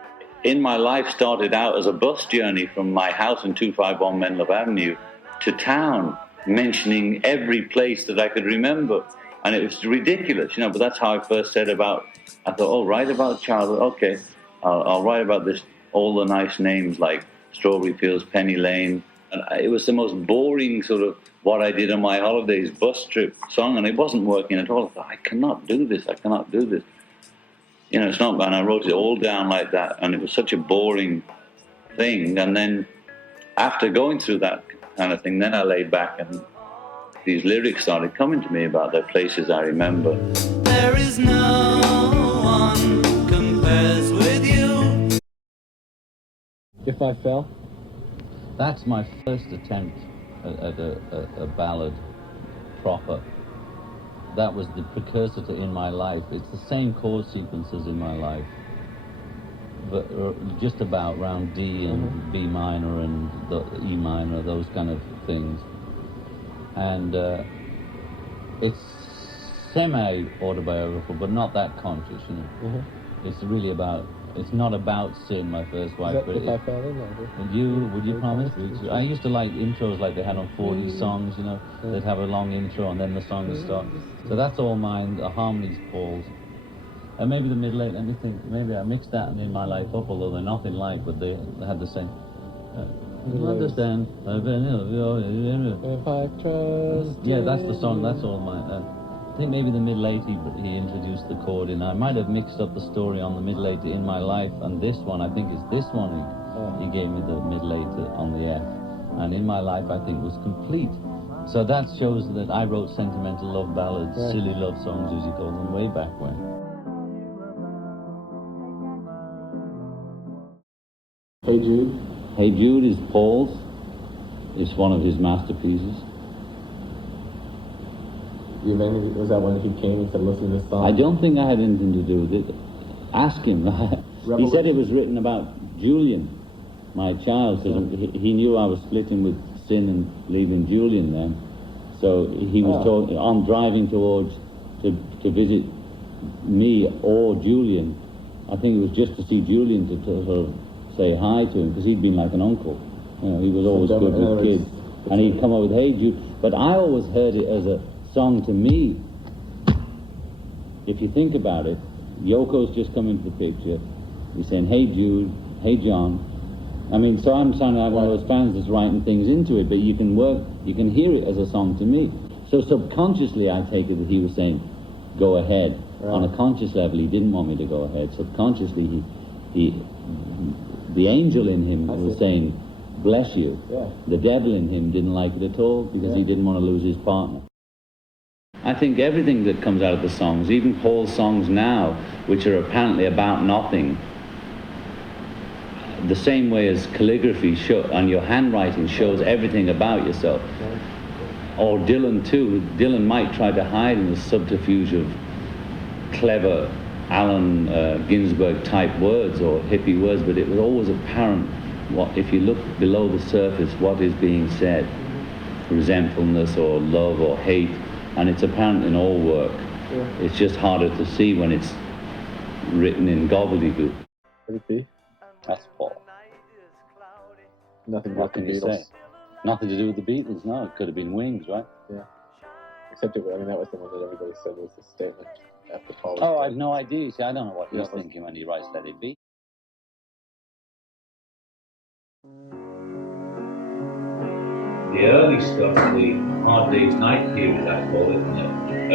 In My Life started out as a bus journey from my house in 251 Menlove Avenue to town, mentioning every place that I could remember. And it was ridiculous, you know, but that's how I first said I thought, oh, write about childhood, okay, I'll write about this, all the nice names like Strawberry Fields, Penny Lane. And it was the most boring sort of what I did on my holidays, bus trip song, and it wasn't working at all. I thought, I cannot do this. You know, it's not, and I wrote it all down like that, and it was such a boring thing. And then after going through that kind of thing, then I laid back and these lyrics started coming to me about the places I remember. There is no one compares with you. If I Fell? That's my first attempt at a ballad proper. That was the precursor to In My Life. It's the same chord sequences in my life, but just about round D and B minor and the E minor, those kind of things. And it's semi-autobiographical, but not that conscious, you know. It's really about, it's not about Sin, my first wife. But If I Fell in there? would you promise? I used to like intros like they had on 40 songs, you know. They'd have a long intro and then the song would start. So that's all mine, the harmonies, Paul's. And maybe the Middle Eight, let me think, maybe I mixed that and In My Life up, although they're nothing like, but they had the same. You understand? If I trust. Yeah, that's the song, that's all mine. I think maybe the Middle Eight, he introduced the chord in. I might have mixed up the story on the Middle Eight In My Life, and this one, I think it's this one, he gave me the Middle Eight on the F. And In My Life, I think, was complete. So that shows that I wrote sentimental love ballads, silly love songs, as you call them, way back when. Hey Jude? Hey Jude is Paul's. It's one of his masterpieces. Was that when he came and said, listen to this song? I don't think I had anything to do with it. Ask him. He said it was written about Julian, my child, because he knew I was splitting with Sin and leaving Julian then. So he was on driving towards to visit me or Julian. I think it was just to see Julian to sort of say hi to him, because he'd been like an uncle. You know, he was always good with kids. And he'd come up with Hey Jude. But I always heard it as a song to me. If you think about it, Yoko's just come into the picture. He's saying, hey Jude, hey John. I mean, so I'm sounding like one of those fans that's writing things into it, but you can hear it as a song to me. So subconsciously, I take it that he was saying, "Go ahead." Right. On a conscious level, he didn't want me to go ahead. Subconsciously, the angel in him was saying, "Bless you." Yeah. The devil in him didn't like it at all because he didn't want to lose his partner. I think everything that comes out of the songs, even Paul's songs now, which are apparently about nothing, the same way as calligraphy and your handwriting shows everything about yourself. Or Dylan too. Dylan might try to hide in the subterfuge of clever Allen Ginsberg type words or hippie words, but it was always apparent if you look below the surface what is being said, resentfulness or love or hate, and it's apparent in all work. It's just harder to see when it's written in gobbledygook. Could it be? That's Paul. Nothing What can you say? Nothing to do with the Beatles, no. It could have been Wings, right? Yeah. Except that was the one that everybody said was the statement after Paul. Oh, I have no idea. See, I don't know what he's thinking when he writes Let It Be. The early stuff, the Hard Day's Night period, I call it, the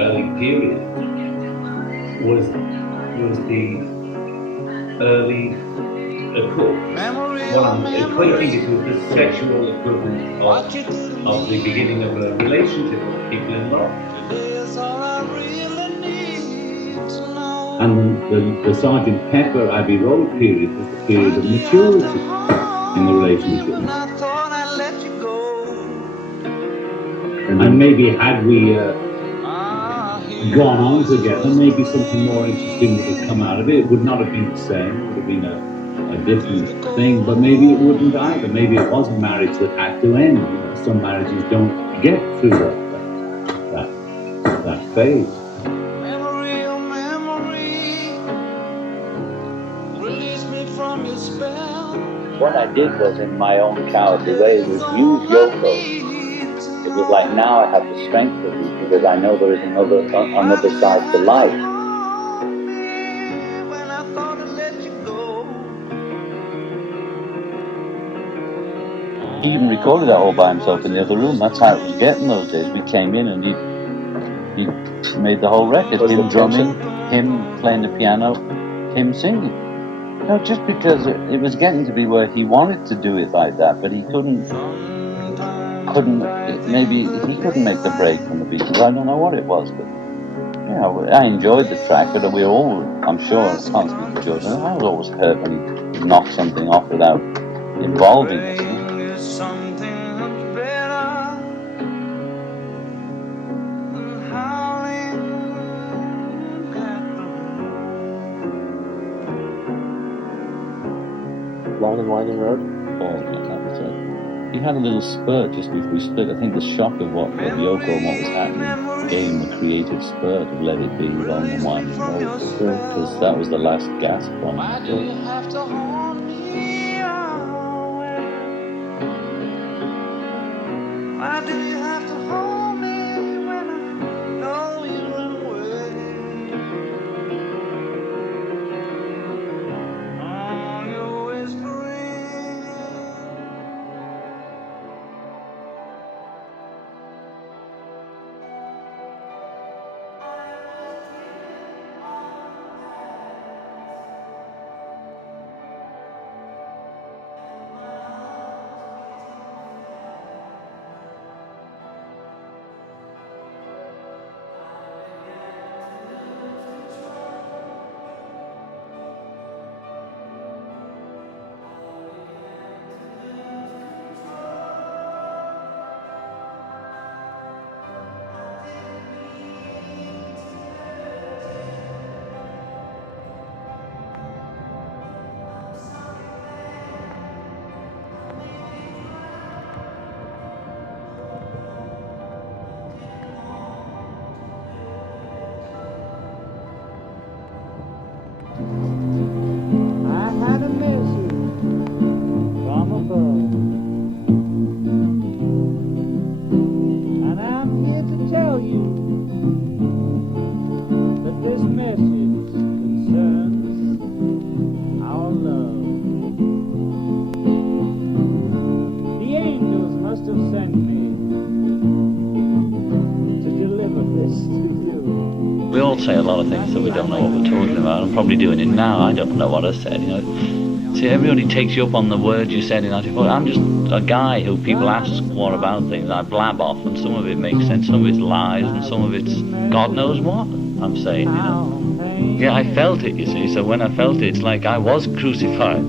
early period, was the early what I'm equating it with the sexual equivalent of the beginning of a relationship of people in love. And the Sgt. Pepper Abbey Road period was the period of maturity in the relationship. And maybe had we gone on together, maybe something more interesting would have come out of it. It would not have been the same. It would have been a different thing, but maybe it wouldn't either. Maybe it was a marriage that had to end. You know, some marriages don't get through that phase. What I did was, in my own cowardly way, was use Yoko. It was like, now I have the strength of you because I know there is another side to life. He even recorded that all by himself in the other room. That's how it was getting those days. We came in and he made the whole record. Him drumming, him playing the piano, him singing. No, just because it was getting to be where he wanted to do it like that, but he couldn't maybe he couldn't make the break from the Beatles. I don't know what it was, but you know, I enjoyed the track, but we all, I'm sure, I can't speak for George, I was always hurt when he knocked something off without involving us. Long and Winding Road? Oh, yeah, that was it. He had a little spurt just before we split. I think the shock of Yoko and what was happening gave him a creative spurt of Let It Be, Long and Winding Road. Because that was the last gasp from him. Why do you have to hold me when I know you run away? Oh, you're whispering. say a lot of things that we don't know what we're talking about. I'm probably doing it now. I don't know what I said, you know. See, everybody takes you up on the words you said in 94. I'm just a guy who people ask what about things. I blab off, and some of it makes sense, some of it's lies, and some of it's God knows what I'm saying, you know. Yeah, I felt it, you see. So when I felt it, it's like I was crucified.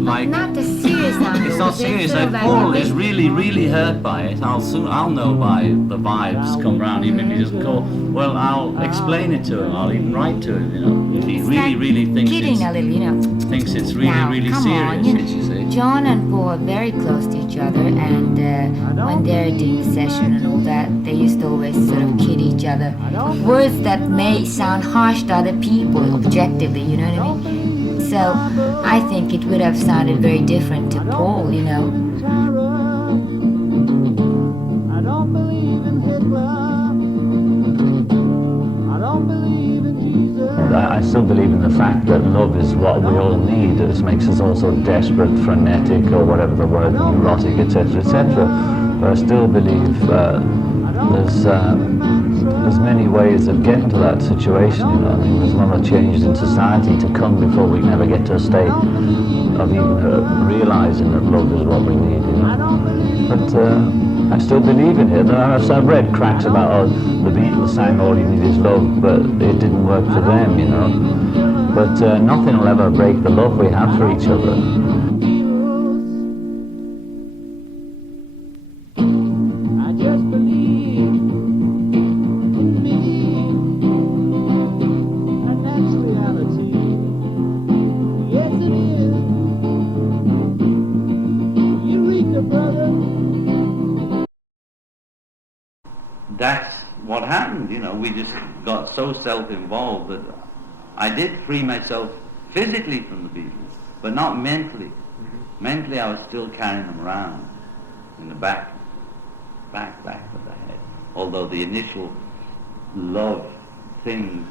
Like, not the serious angle. it's not serious. If Paul is really, really hurt by it, I'll know by the vibes come round, even if he doesn't call. Well, I'll explain it to him. I'll even write to him, you know. If he really, really thinks kidding a little, you know. Thinks it's really, now, really come serious. on, you know, John and Paul are very close to each other, and when they're doing a session and all that, they used to always sort of kid each other. Words that may sound harsh to other people, objectively, you know what I mean? So I think it would have sounded very different to Paul, you know. I don't believe in Hitler. I don't believe in Jesus. I still believe in the fact that love is what we all need. It makes us all so desperate, frenetic, or whatever the word, neurotic, etc., etc. But I still believe there's many ways of getting to that situation, you know. I mean, there's a lot of changes in society to come before we can ever get to a state of even realizing that love is what we need, you know. But I still believe in it. I've read cracks about, oh, the Beatles sang All You Need Is Love, but it didn't work for them, you know. But nothing will ever break the love we have for each other. That's what happened, you know. We just got so self-involved that I did free myself physically from the Beatles, but not mentally. Mm-hmm. Mentally, I was still carrying them around in the back of the head. Although the initial love thing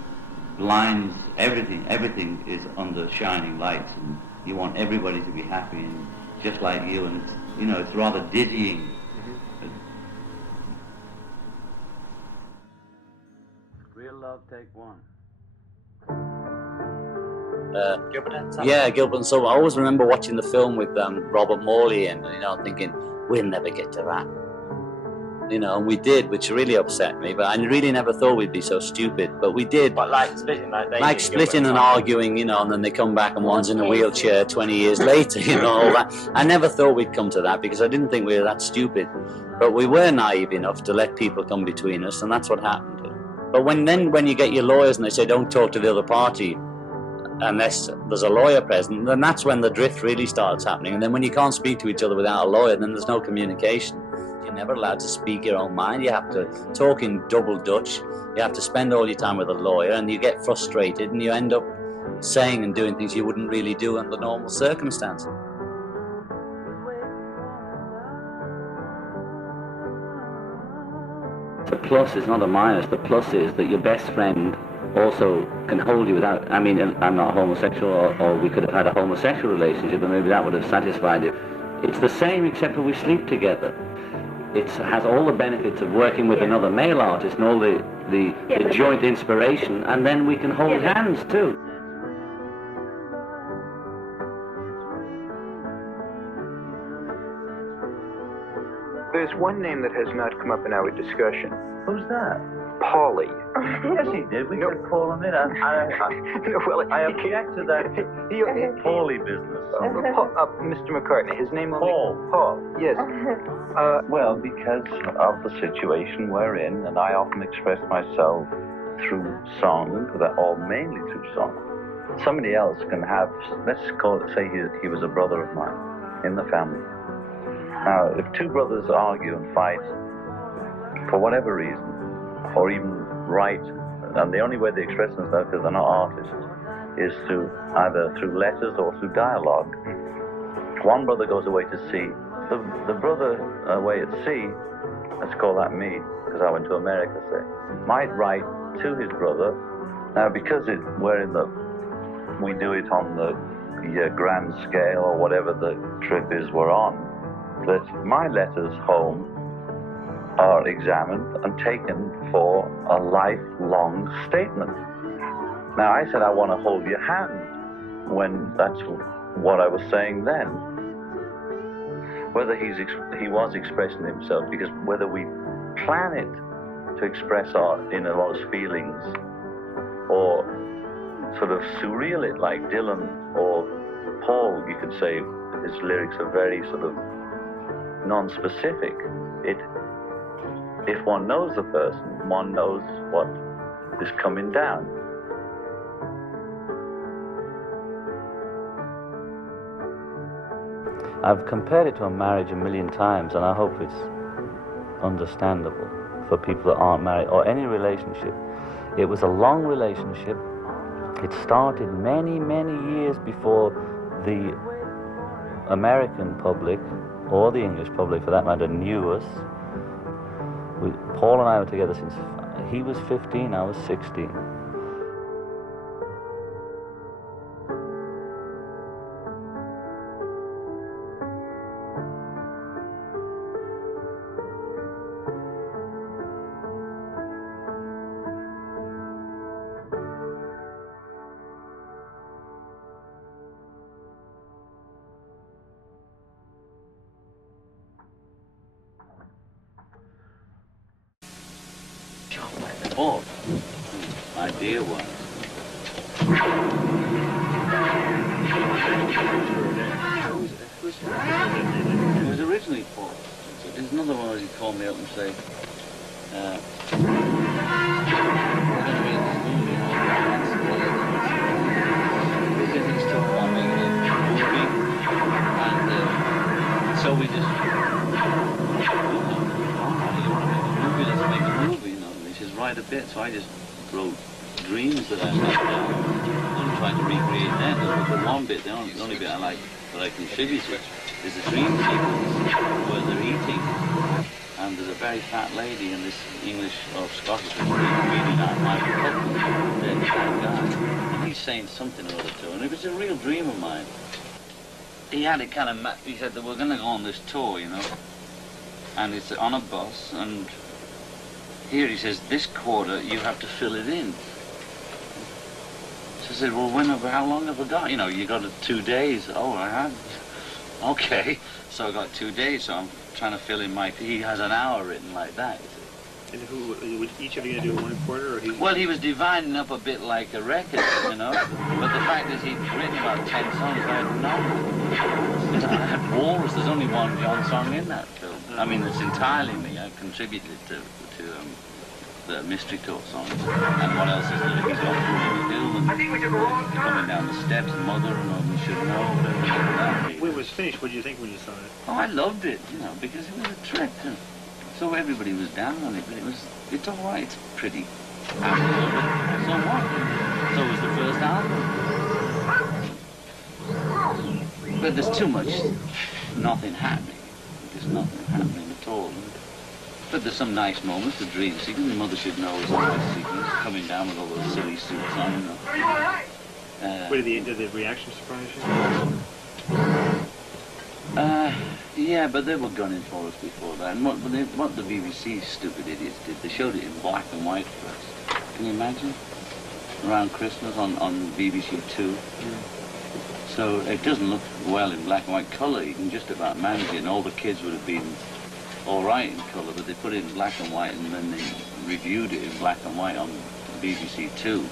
blinds everything. Everything is under shining lights, and you want everybody to be happy and just like you, and it's, you know, it's rather dizzying. Real love, take one. Gilbert and Sullivan. I always remember watching the film with Robert Morley and, you know, thinking, we'll never get to that. You know, and we did, which really upset me, but I really never thought we'd be so stupid, but we did. But like splitting and arguing, you know, and then they come back and one's in a wheelchair 20 years later, you know, all that. I never thought we'd come to that because I didn't think we were that stupid. But we were naive enough to let people come between us, and that's what happened. But when you get your lawyers and they say don't talk to the other party unless there's a lawyer present, then that's when the drift really starts happening. And then when you can't speak to each other without a lawyer, then there's no communication. You're never allowed to speak your own mind. You have to talk in double Dutch. You have to spend all your time with a lawyer, and you get frustrated, and you end up saying and doing things you wouldn't really do under normal circumstances. The plus is not a minus. The plus is that your best friend also can hold you without, I mean, I'm not homosexual, or we could have had a homosexual relationship, and maybe that would have satisfied you. It's the same except for we sleep together. It has all the benefits of working with another male artist and all the joint inspiration, and then we can hold hands too. There's one name that has not come up in our discussion. Who's that? Paulie. Yes, he did. We could call him in. I object to that Paulie business. Mr. McCartney, his name will Paul. Paul, yes. Well, because of the situation we're in, and I often express myself through song, or mainly through song. Somebody else can have, let's call it, say he was a brother of mine in the family. Now, if two brothers argue and fight for whatever reason, or even write, and the only way they express themselves, because they're not artists, is through either through letters or through dialogue. One brother goes away to sea. The brother away at sea, let's call that me, because I went to America, say, might write to his brother. Now, because we do it on the grand scale, or whatever the trip is we're on, that my letters home are examined and taken for a lifelong statement. Now, I said I want to hold your hand, when that's what I was saying then. Whether he was expressing himself, because whether we plan it to express our innermost feelings, or sort of surreal it like Dylan or Paul, you could say his lyrics are very sort of non-specific. If one knows the person, one knows what is coming down. I've compared it to a marriage a million times, and I hope it's understandable for people that aren't married, or any relationship. It was a long relationship. It started many, many years before the American public, or the English public for that matter, knew us. Paul and I were together since he was 15, I was 16. Paul, my dear one. It was originally Paul. There's another one where he called me up and say, we're going to be in this movie, he's talking about making a movie, and so we just, let's make a movie, you know. He says, write a bit, so I just wrote dreams that I had down. I'm trying to recreate that. The one bit, the only bit I like that I contributed is a dream sequence where they're eating, and there's a very fat lady in this English or Scottish reading out Michael Putnam, the fat guy, and he's saying something or other to her, and it was a real dream of mine. He had it kind of, he said that we're going to go on this tour, you know, and it's on a bus, and here he says, this quarter you have to fill it in. So I said, well, how long have I got? You know, you got 2 days. Oh, I have. Okay. So I got 2 days, so I'm trying to fill in he has an hour written like that. And would each of you going to do 1 quarter, or he? Well, he was dividing up a bit like a record, you know. But the fact is, he'd written about 10 songs. I had none. You know, I had Walrus. There's only one John song in that film. I mean, it's entirely me. I contributed to the Mystery Tour songs. And what else is there? He's got Through the Hill and Coming Down the Steps, Mother, and We Should Know, whatever. When it was finished, what did you think when you saw it? Oh, I loved it, you know, because it was a trip. So everybody was down on it, but it's all right. It's pretty. So what? So was the first album. But there's too much nothing happening. There's nothing happening at all. But there's some nice moments, the dream sequence. Mother Should Know is a nice sequence, coming down with all those silly suits on. You know. Did the reaction surprise you? Yeah, but they were gunning for us before that. And what the BBC stupid idiots did, they showed it in black and white first. Can you imagine? Around Christmas on BBC 2. So it doesn't look well in black and white. Colour, you can just about manage it, and all the kids would have been all right in colour, but they put it in black and white, and then they reviewed it in black and white on BBC 2.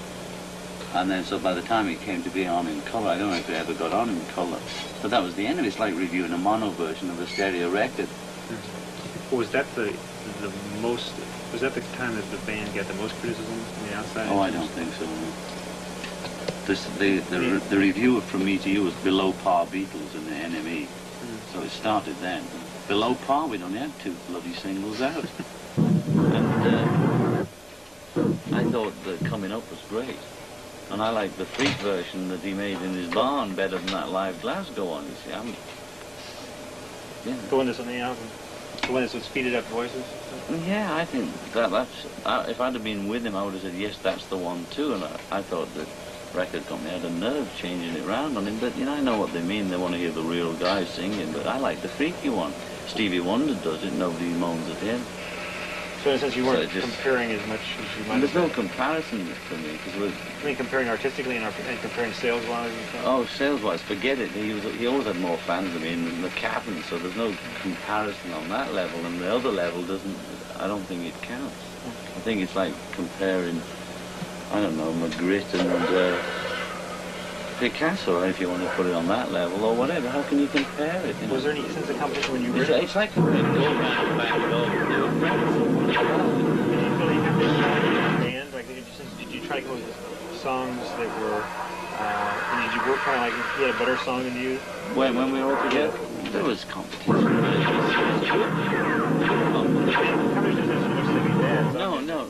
And then, so by the time it came to be on in colour, I don't know if it ever got on in colour, but that was the end of it. It's like reviewing a mono version of a stereo record. Was that the time that the band got the most criticism from the outside? Oh, I don't think so. The reviewer from Me to You was Below Par Beatles and the NME, so it started then. Below Par, we'd only had 2 bloody singles out. And I thought the Coming Up was great. And I like the freak version that he made in his barn better than that live Glasgow one, you see. The one that's on the album? The one that's with speeded up voices? Yeah, I think that's... if I'd have been with him, I would have said, yes, that's the one too. And I thought the record company had a nerve changing it round on him. But, you know, I know what they mean. They want to hear the real guy singing. But I like the freaky one. Stevie Wonder does it. Nobody moans at him. So in a sense, you weren't So comparing as much as you might There's have no been. comparison for me, because I mean, comparing artistically and comparing sales-wise and stuff? oh, sales-wise, forget it. He always had more fans than me in McCartney, so there's no comparison on that level, and the other level doesn't, I don't think it counts. I think it's like comparing, I don't know, Magritte and Picasso, if you want to put it on that level, or whatever. How can you compare it? You know? Was there any sense of competition when you were... It's like comparing Goldman and Van Gogh. They were friends. Did you feel like you had this band? Like, did you try to come up with songs that were... did you work kind of like he had a better song than you? When we were all together, there was competition. No.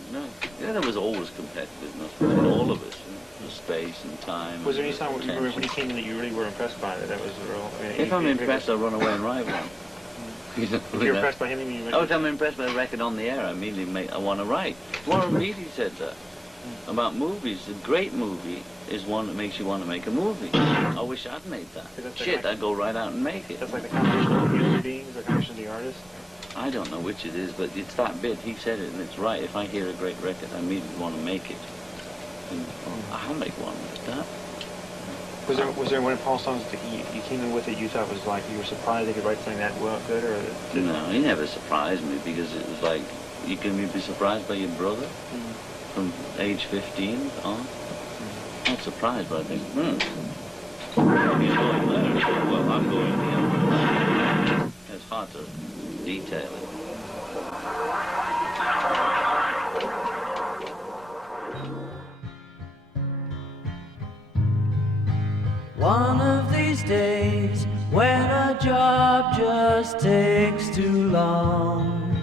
Yeah, there was always competitiveness between all of us. The space and time. Was there any song when you came in that you really were impressed by that was the real... If I'm impressed, I'll run away and write one. If you're impressed by him, you mean... Oh, if I'm impressed by a record on the air, I immediately I want to write. Warren Beatty said that about movies. A great movie is one that makes you want to make a movie. I wish I'd made that. Shit, I'd go right out and make it. That's like the combination of the human beings, the combination of the artist? I don't know which it is, but it's that bit. He said it, and it's right. If I hear a great record, I immediately want to make it. And I'll make one like that. Was there one of Paul's songs that you came in with that you thought was like, you were surprised they could write something that well good, or... No, he never surprised me, because it was like, you can be surprised by your brother from age 15 on. Not surprised, but I think, he's going there. Well, I'm going here. It's hard to detail it. One of these days, when a job just takes too long,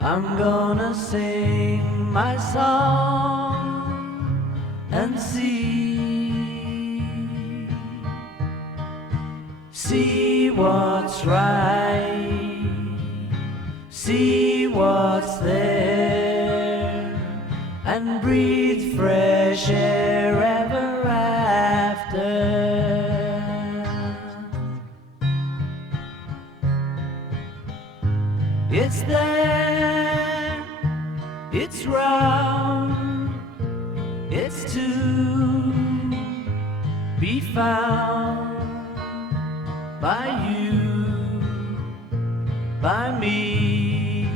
I'm gonna sing my song and see what's right, see what's there, and breathe fresh air ever after. It's there, it's round, it's to be found by you, by me.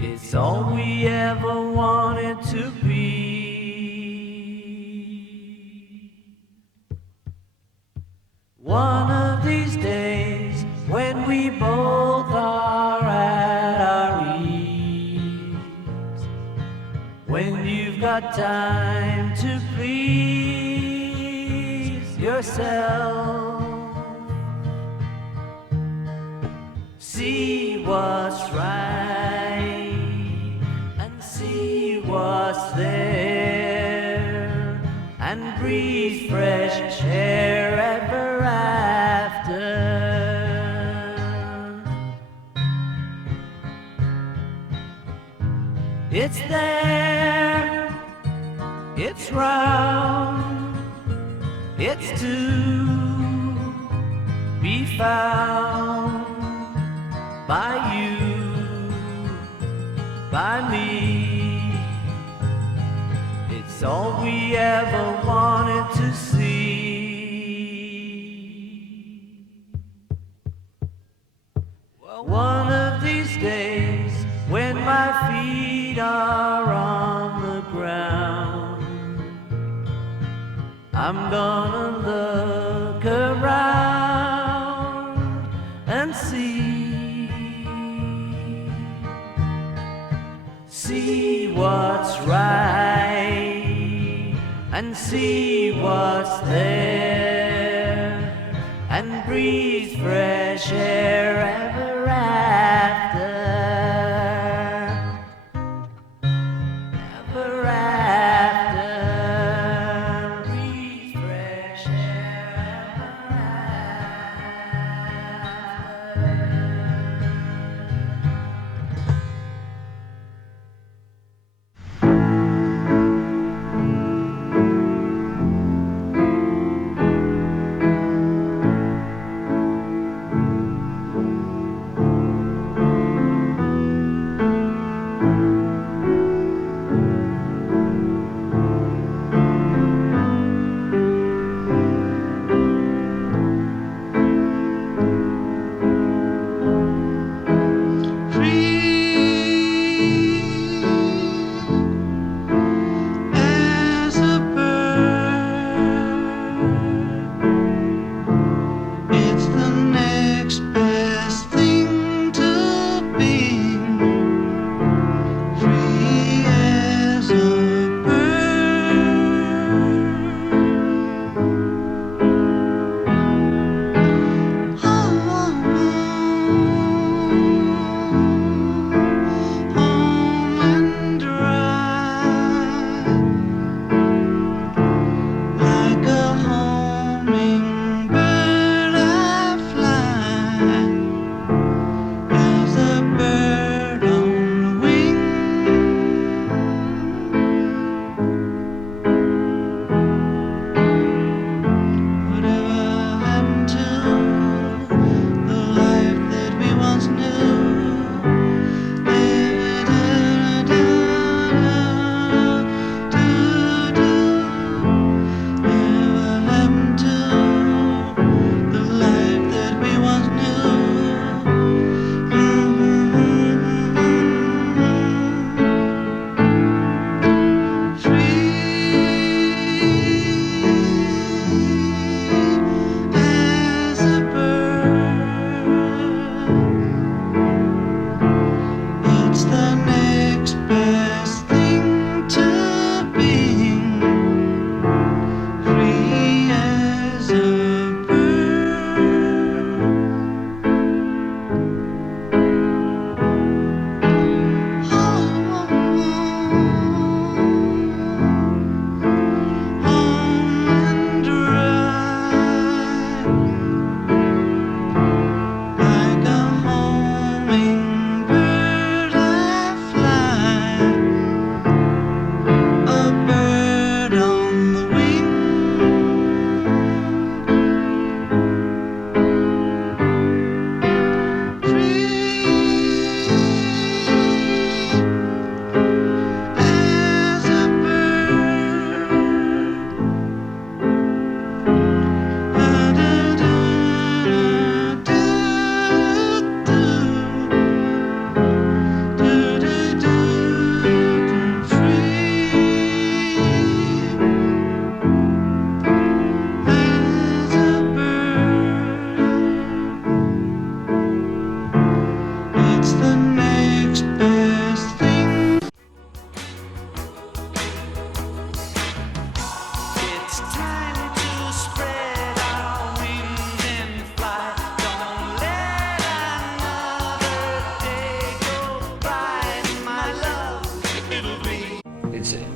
It's all we ever wanted to be. One of these days, when we both are at our ease, when you've got time to please yourself, see what's right and see what's there, and breathe fresh air ever after. It's there, it's round, it's to be found by you, by me. It's all we ever wanted to see. Well, one of these days, when my feet are on the ground, I'm gonna look around and see what's right and see what's there, and breathe fresh air ever after. Ever after. Breathe fresh air ever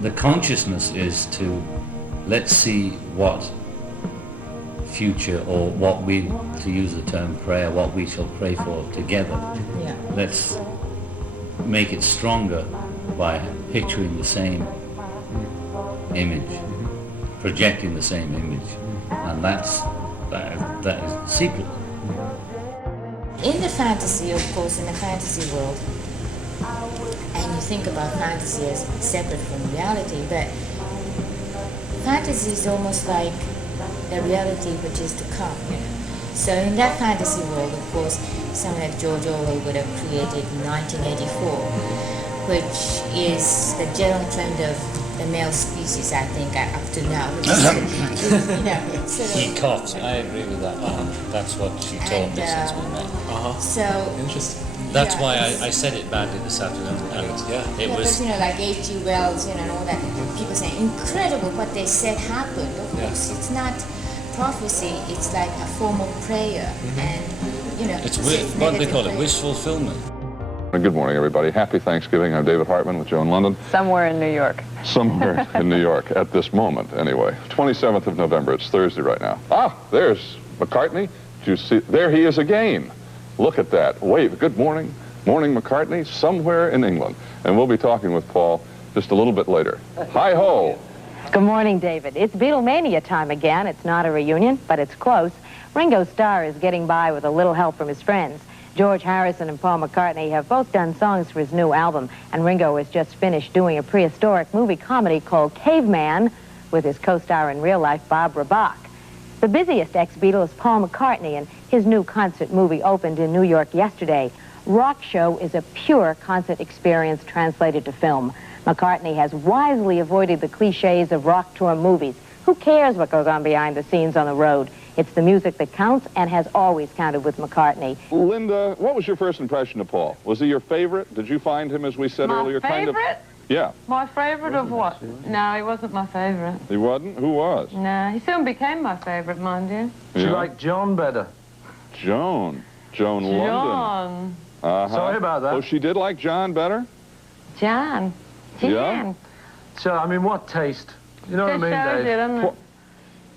the consciousness is to, let's see what future, or what we, to use the term prayer, what we shall pray for together. Yeah. Let's make it stronger by picturing the same image, projecting the same image, and that is secret. In the fantasy, of course, in the fantasy world, and you think about fantasy as separate from reality, but fantasy is almost like the reality which is to come, you know. So in that fantasy world, of course, someone like George Orwell would have created 1984, which is the general trend of the male species, I think, up to now. Which is, you know, it's sort of, He caught. I agree with that. That's what she told me since we met. So interesting. That's yeah, why it's- I said it badly this afternoon. And it yeah, was. but you know, like H.G. Wells, you know, and all that. People say incredible what they said happened. Of course, it's not prophecy. It's like a form of prayer, and you know, It's it's what they negative call it, prayer. wish fulfillment. Good morning, everybody. Happy Thanksgiving. I'm David Hartman with Joan London. Somewhere in New York. Somewhere in New York at this moment, anyway. 27th of November. It's Thursday right now. Ah, there's McCartney. Did you see? There he is again. Look at that. Wave. Good morning. Morning, McCartney. Somewhere in England. And we'll be talking with Paul just a little bit later. Hi-ho. Good morning, David. It's Beatlemania time again. It's not a reunion, but it's close. Ringo Starr is getting by with a little help from his friends. George Harrison and Paul McCartney have both done songs for his new album, and Ringo has just finished doing a prehistoric movie comedy called Caveman with his co-star in real life, Barbara Bach. The busiest ex-Beatle is Paul McCartney, and his new concert movie opened in New York yesterday. Rock Show is a pure concert experience translated to film. McCartney has wisely avoided the cliches of rock tour movies. Who cares what goes on behind the scenes on the road? It's the music that counts and has always counted with McCartney. Linda, what was your first impression of Paul? Was he your favorite? Did you find him, as we said earlier, kind of... Yeah. My favorite of what? No, he wasn't my favorite. He wasn't? Who was? No, he soon became my favorite, mind you. She liked John better. Joan London. John. Sorry about that. Oh, she did like John better? John. Yeah? So, I mean, what taste? You know what I Just mean, shows Dave? you, doesn't it?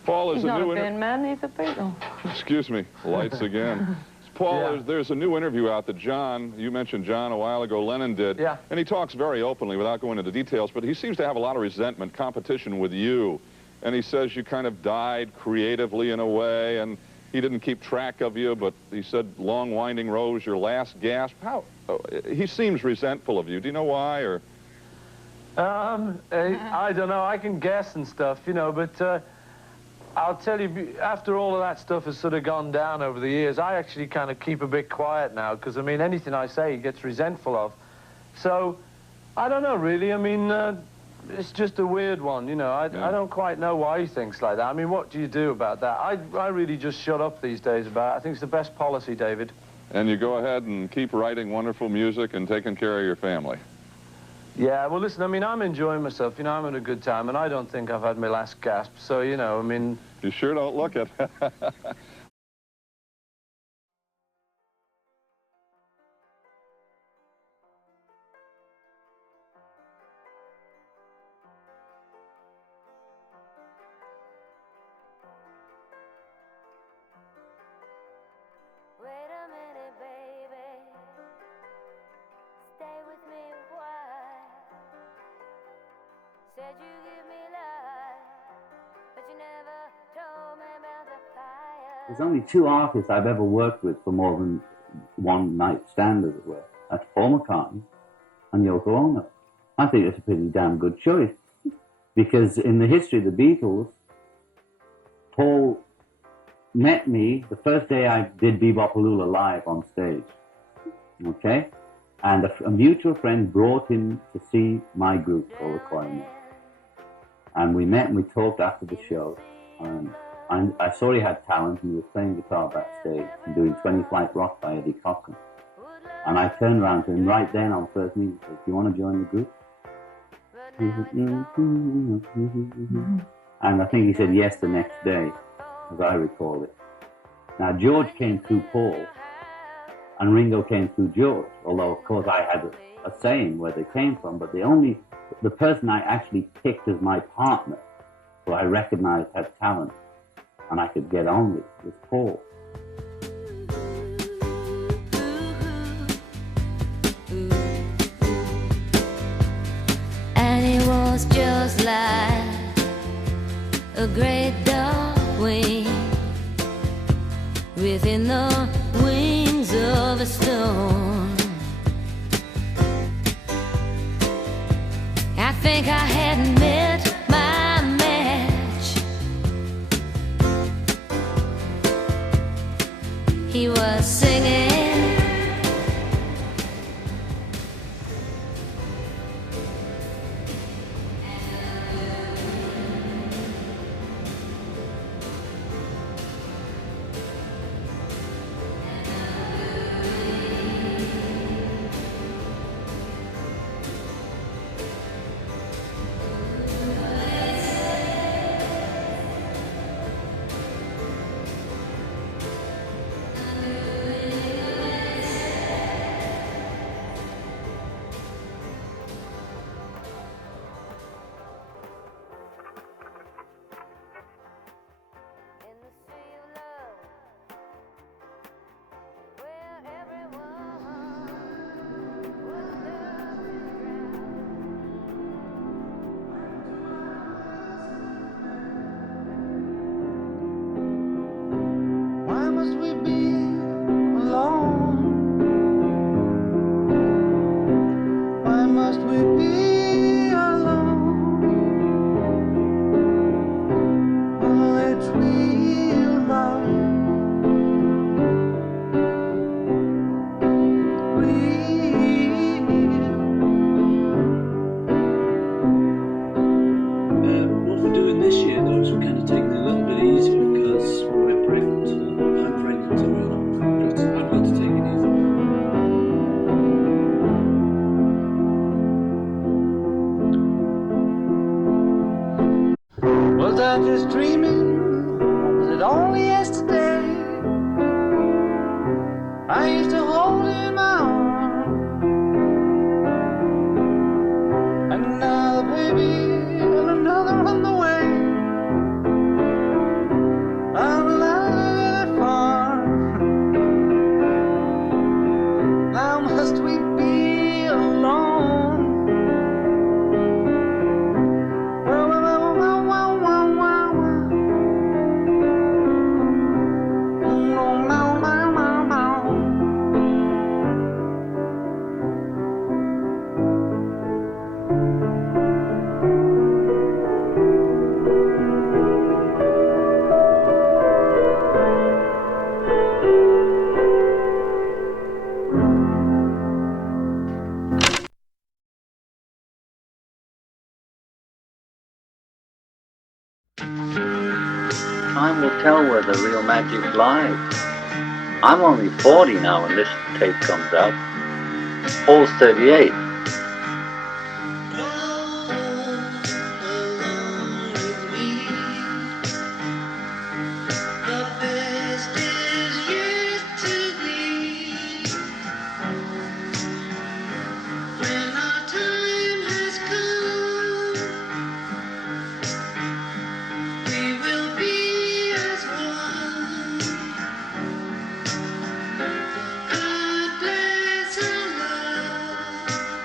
Paul is He's a not new a thin man, he's a Beatle. Excuse me, lights again. Paul, there's a new interview out that John, you mentioned John a while ago, Lennon did. Yeah. And he talks very openly without going into details, but he seems to have a lot of resentment, competition with you. And he says you kind of died creatively in a way, and he didn't keep track of you, but he said Long Winding Road was your last gasp. How? He seems resentful of you. Do you know why, or? I don't know. I can guess and stuff, you know, but I'll tell you, after all of that stuff has sort of gone down over the years, I actually kind of keep a bit quiet now, because, I mean, anything I say he gets resentful of. So, I don't know, really. I mean, it's just a weird one, you know. I don't quite know why he thinks like that. I mean, what do you do about that? I really just shut up these days about it. I think it's the best policy, David. And you go ahead and keep writing wonderful music and taking care of your family. Yeah, well, listen, I mean, I'm enjoying myself. You know, I'm having a good time, and I don't think I've had my last gasp. So, you know, I mean... You sure don't look it. Said you give me life, but you never told me about the fire. There's only two artists I've ever worked with for more than one night stand, as it were. That's Paul McCartney and Yoko Ono. I think it's a pretty damn good choice, because in the history of the Beatles, Paul met me the first day I did Bebopaloola live on stage, okay? And a mutual friend brought him to see my group called the Choirmen. And we met and we talked after the show. And I saw he had talent, and he was playing guitar backstage and doing 20 Flight Rock by Eddie Cochran. And I turned around to him right then on first meeting and said, "Do you want to join the group?" And I think he said yes the next day, as I recall it. Now, George came through Paul, and Ringo came through George, although of course I had a saying where they came from, but the person I actually picked as my partner, who I recognized had talent and I could get on with, was Paul. And it was just like a great dark wing within the wings of a storm. I think I hadn't met my match. He was singing. Why must we be alone? Why must we be alone? Will it real love? What we're doing this year, though, is we're kind of taking it a little bit easier because we're pregnant. I'm pregnant, so I've got to take it easy. Was I just dreaming? Or was it only yesterday? I used to hold it in my arms, and now the baby and another on the way. I'm alive at farm. Now must we be alone? Wow, wow, wow, wow, wow, wow, wow. Wow, wow, wow, wow, wow. Time will tell where the real magic lies. I'm only 40 now when this tape comes out. Paul's 38. God bless our love.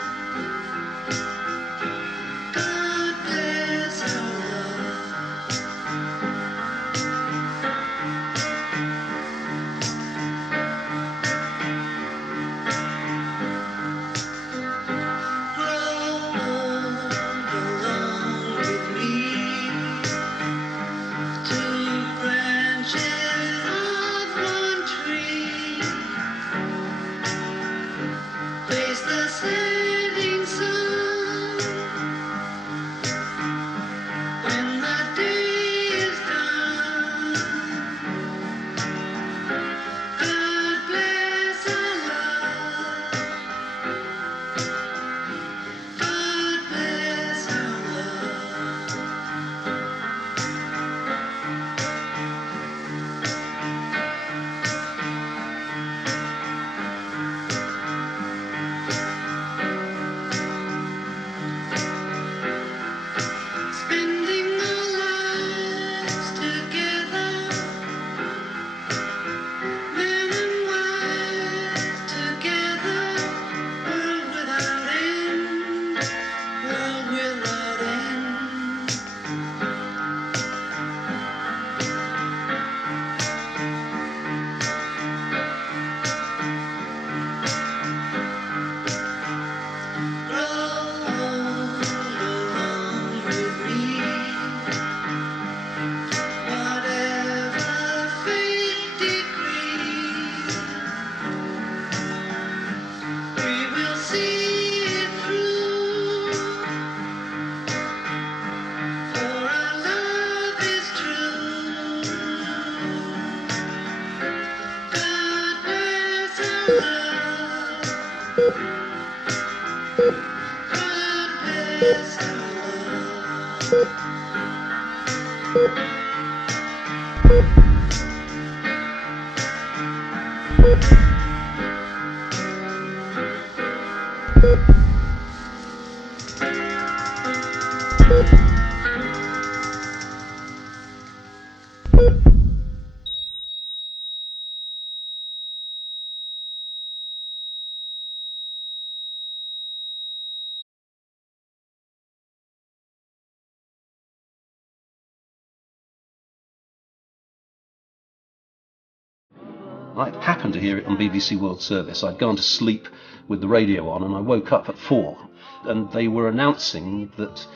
I happened to hear it on BBC World Service. I'd gone to sleep with the radio on, and I woke up at 4, and they were announcing that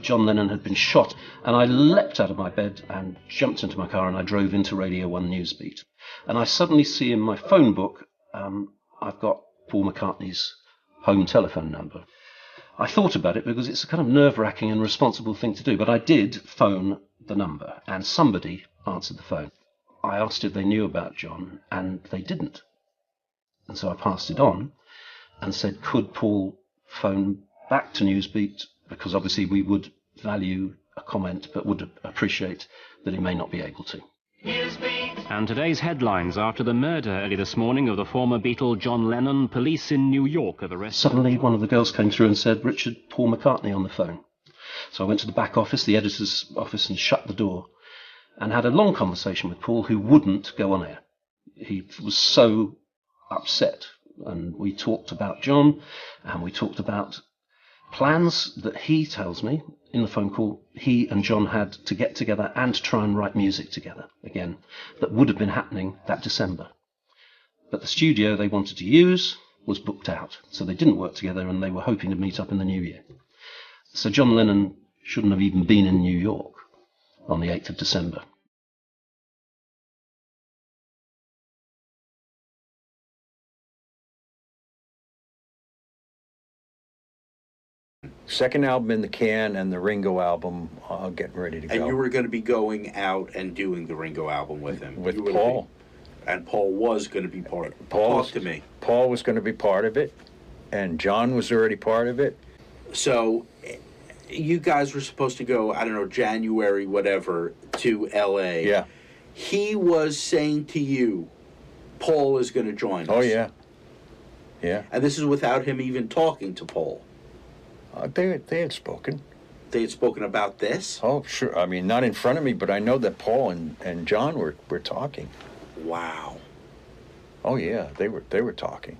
John Lennon had been shot. And I leapt out of my bed and jumped into my car, and I drove into Radio 1 Newsbeat. And I suddenly see in my phone book, I've got Paul McCartney's home telephone number. I thought about it because it's a kind of nerve-wracking and responsible thing to do, but I did phone the number, and somebody answered the phone. I asked if they knew about John, and they didn't. And so I passed it on and said, could Paul phone back to Newsbeat, because obviously we would value a comment, but would appreciate that he may not be able to. And today's headlines: after the murder early this morning of the former Beatle John Lennon, police in New York have arrested... Suddenly one of the girls came through and said, Richard, Paul McCartney on the phone. So I went to the back office, the editor's office, and shut the door, and had a long conversation with Paul, who wouldn't go on air. He was so upset, and we talked about John, and we talked about plans that he tells me in the phone call he and John had to get together and try and write music together again, that would have been happening that December. But the studio they wanted to use was booked out, so they didn't work together, and they were hoping to meet up in the new year. So John Lennon shouldn't have even been in New York on the 8th of December. Second album in the can, and the Ringo album getting ready to go. And you were going to be going out and doing the Ringo album with him. With Paul. And Paul was going to be part of it. Talk to me. Paul was going to be part of it, and John was already part of it. So you guys were supposed to go, I don't know, January, whatever, to L.A. Yeah. He was saying to you, Paul is going to join us. Oh, yeah. Yeah. And this is without him even talking to Paul. They had spoken. They had spoken about this? Oh, sure. I mean, not in front of me, but I know that Paul and John were talking. Wow. Oh, yeah, they were talking.